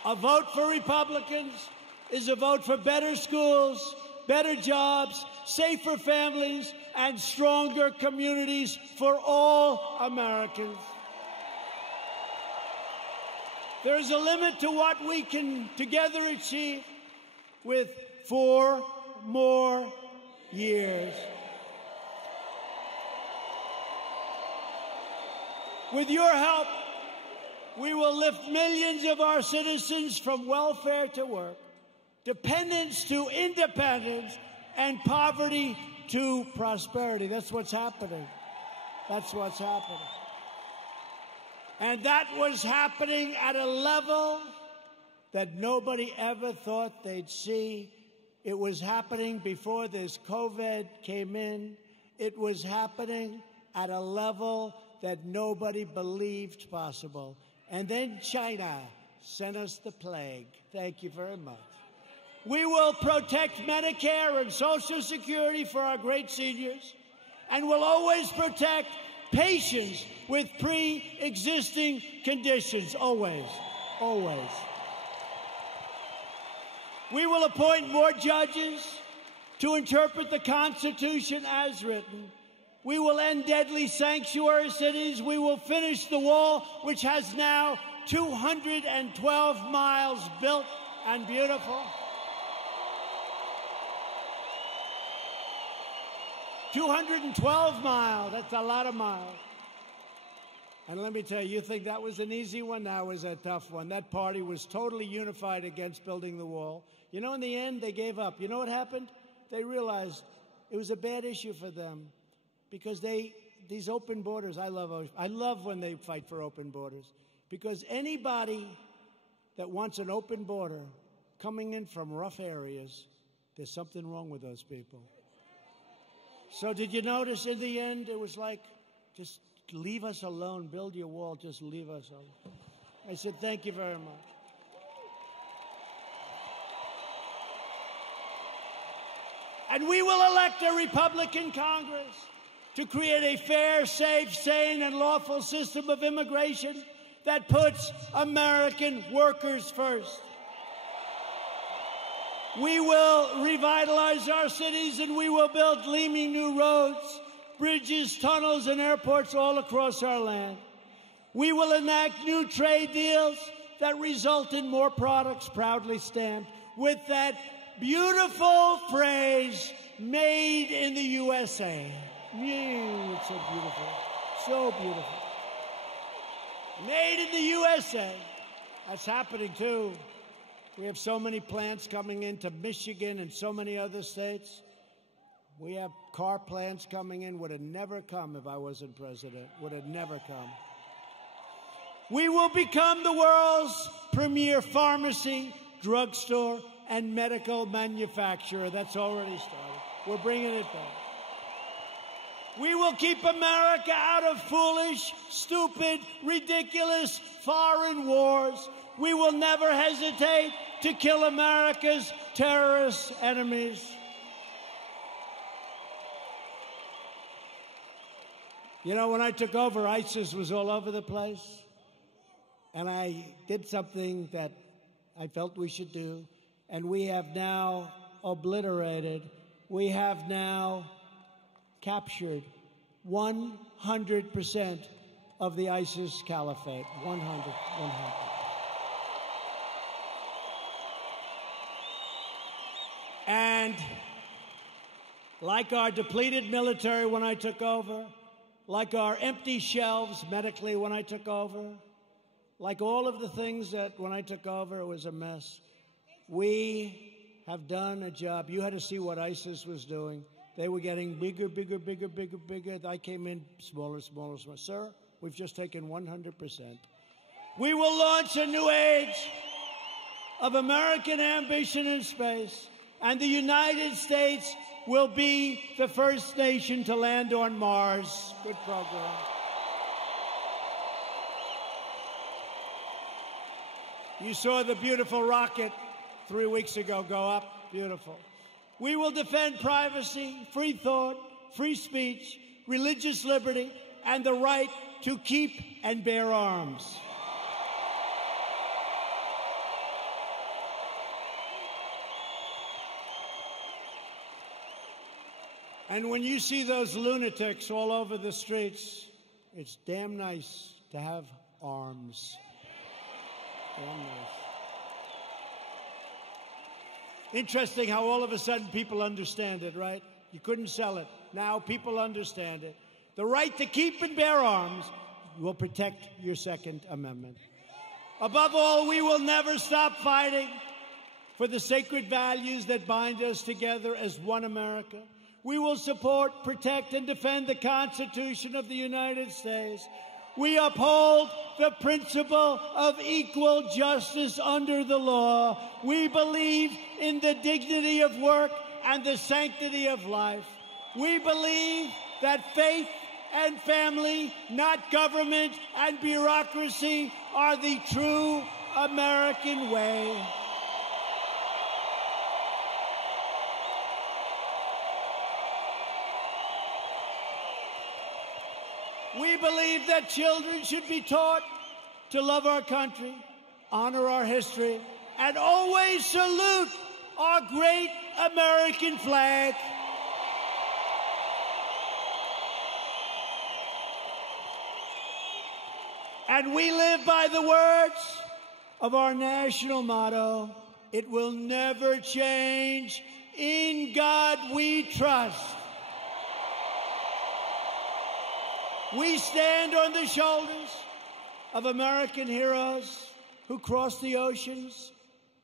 A vote for Republicans is a vote for better schools, better jobs, safer families, and stronger communities for all Americans. There is a limit to what we can together achieve with 4 more years. With your help, we will lift millions of our citizens from welfare to work, dependence to independence, and poverty to prosperity. That's what's happening. That's what's happening. And that was happening at a level that nobody ever thought they'd see. It was happening before this COVID came in. It was happening at a level that nobody believed possible. And then China sent us the plague. Thank you very much. We will protect Medicare and Social Security for our great seniors, and will always protect patients with pre-existing conditions. Always. Always. We will appoint more judges to interpret the Constitution as written. We will end deadly sanctuary cities. We will finish the wall, which has now 212 miles built and beautiful. 212 miles. That's a lot of miles. And let me tell you, you think that was an easy one? That was a tough one. That party was totally unified against building the wall. You know, in the end, they gave up. You know what happened? They realized it was a bad issue for them because these open borders, I love when they fight for open borders, because anybody that wants an open border coming in from rough areas, there's something wrong with those people. So did you notice in the end, it was like, just leave us alone, build your wall, just leave us alone. I said, thank you very much. And we will elect a Republican Congress to create a fair, safe, sane, and lawful system of immigration that puts American workers first. We will revitalize our cities, and we will build gleaming new roads, bridges, tunnels, and airports all across our land. We will enact new trade deals that result in more products proudly stamped with that beautiful phrase, made in the USA. It's so beautiful, so beautiful. Made in the USA. That's happening, too. We have so many plants coming into Michigan and so many other states. We have car plants coming in. Would have never come if I wasn't president. Would have never come. We will become the world's premier pharmacy, drugstore, and medical manufacturer. That's already started. We're bringing it back. We will keep America out of foolish, stupid, ridiculous foreign wars. We will never hesitate to kill America's terrorist enemies. You know, when I took over, ISIS was all over the place. And I did something that I felt we should do. And we have now obliterated, we have now captured 100% of the ISIS caliphate. 100. And like our depleted military when I took over, like our empty shelves medically when I took over, like all of the things that when I took over, it was a mess. We have done a job. You had to see what ISIS was doing. They were getting bigger, bigger, bigger, bigger, bigger. I came in smaller, smaller, smaller. Sir, we've just taken 100%. We will launch a new age of American ambition in space, and the United States will be the first nation to land on Mars. Good program. You saw the beautiful rocket 3 weeks ago go up. Beautiful. We will defend privacy, free thought, free speech, religious liberty, and the right to keep and bear arms. And when you see those lunatics all over the streets, it's damn nice to have arms. Damn nice. Interesting how all of a sudden people understand it, right? You couldn't sell it. Now people understand it. The right to keep and bear arms will protect your Second Amendment. Above all, we will never stop fighting for the sacred values that bind us together as one America. We will support, protect, and defend the Constitution of the United States. We uphold the principle of equal justice under the law. We believe in the dignity of work and the sanctity of life. We believe that faith and family, not government and bureaucracy, are the true American way. We believe that children should be taught to love our country, honor our history, and always salute our great American flag. And we live by the words of our national motto, it will never change. In God we trust. We stand on the shoulders of American heroes who crossed the oceans,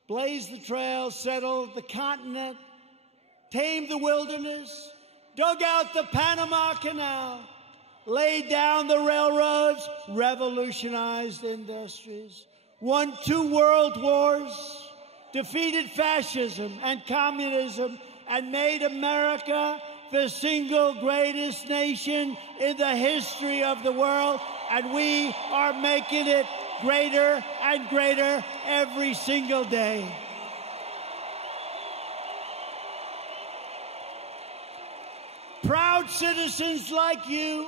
blazed the trails, settled the continent, tamed the wilderness, dug out the Panama Canal, laid down the railroads, revolutionized industries, won 2 world wars, defeated fascism and communism, and made America the single greatest nation in the history of the world, and we are making it greater and greater every single day. Proud citizens like you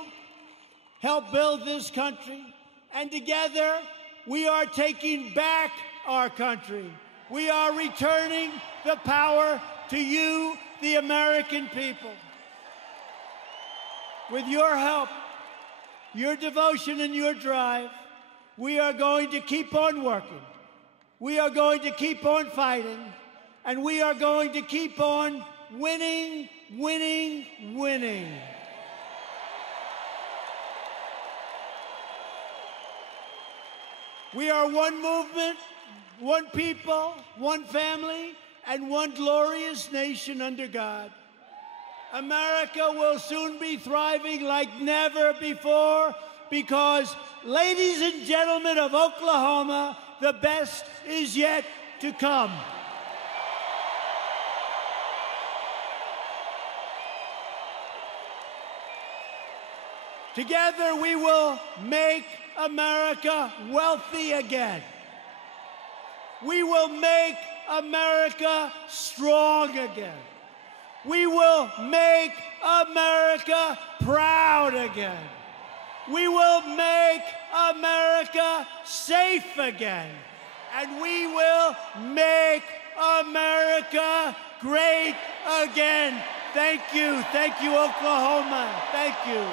help build this country, and together we are taking back our country. We are returning the power to you, the American people. With your help, your devotion, and your drive, we are going to keep on working We are going to keep on fighting, and we are going to keep on winning, winning, winning. We are one movement, one people, one family, and one glorious nation under God. America will soon be thriving like never before because, ladies and gentlemen of Oklahoma, the best is yet to come. Together we will make America wealthy again. We will make America strong again. We will make America proud again. We will make America safe again. And we will make America great again. Thank you. Thank you, Oklahoma. Thank you.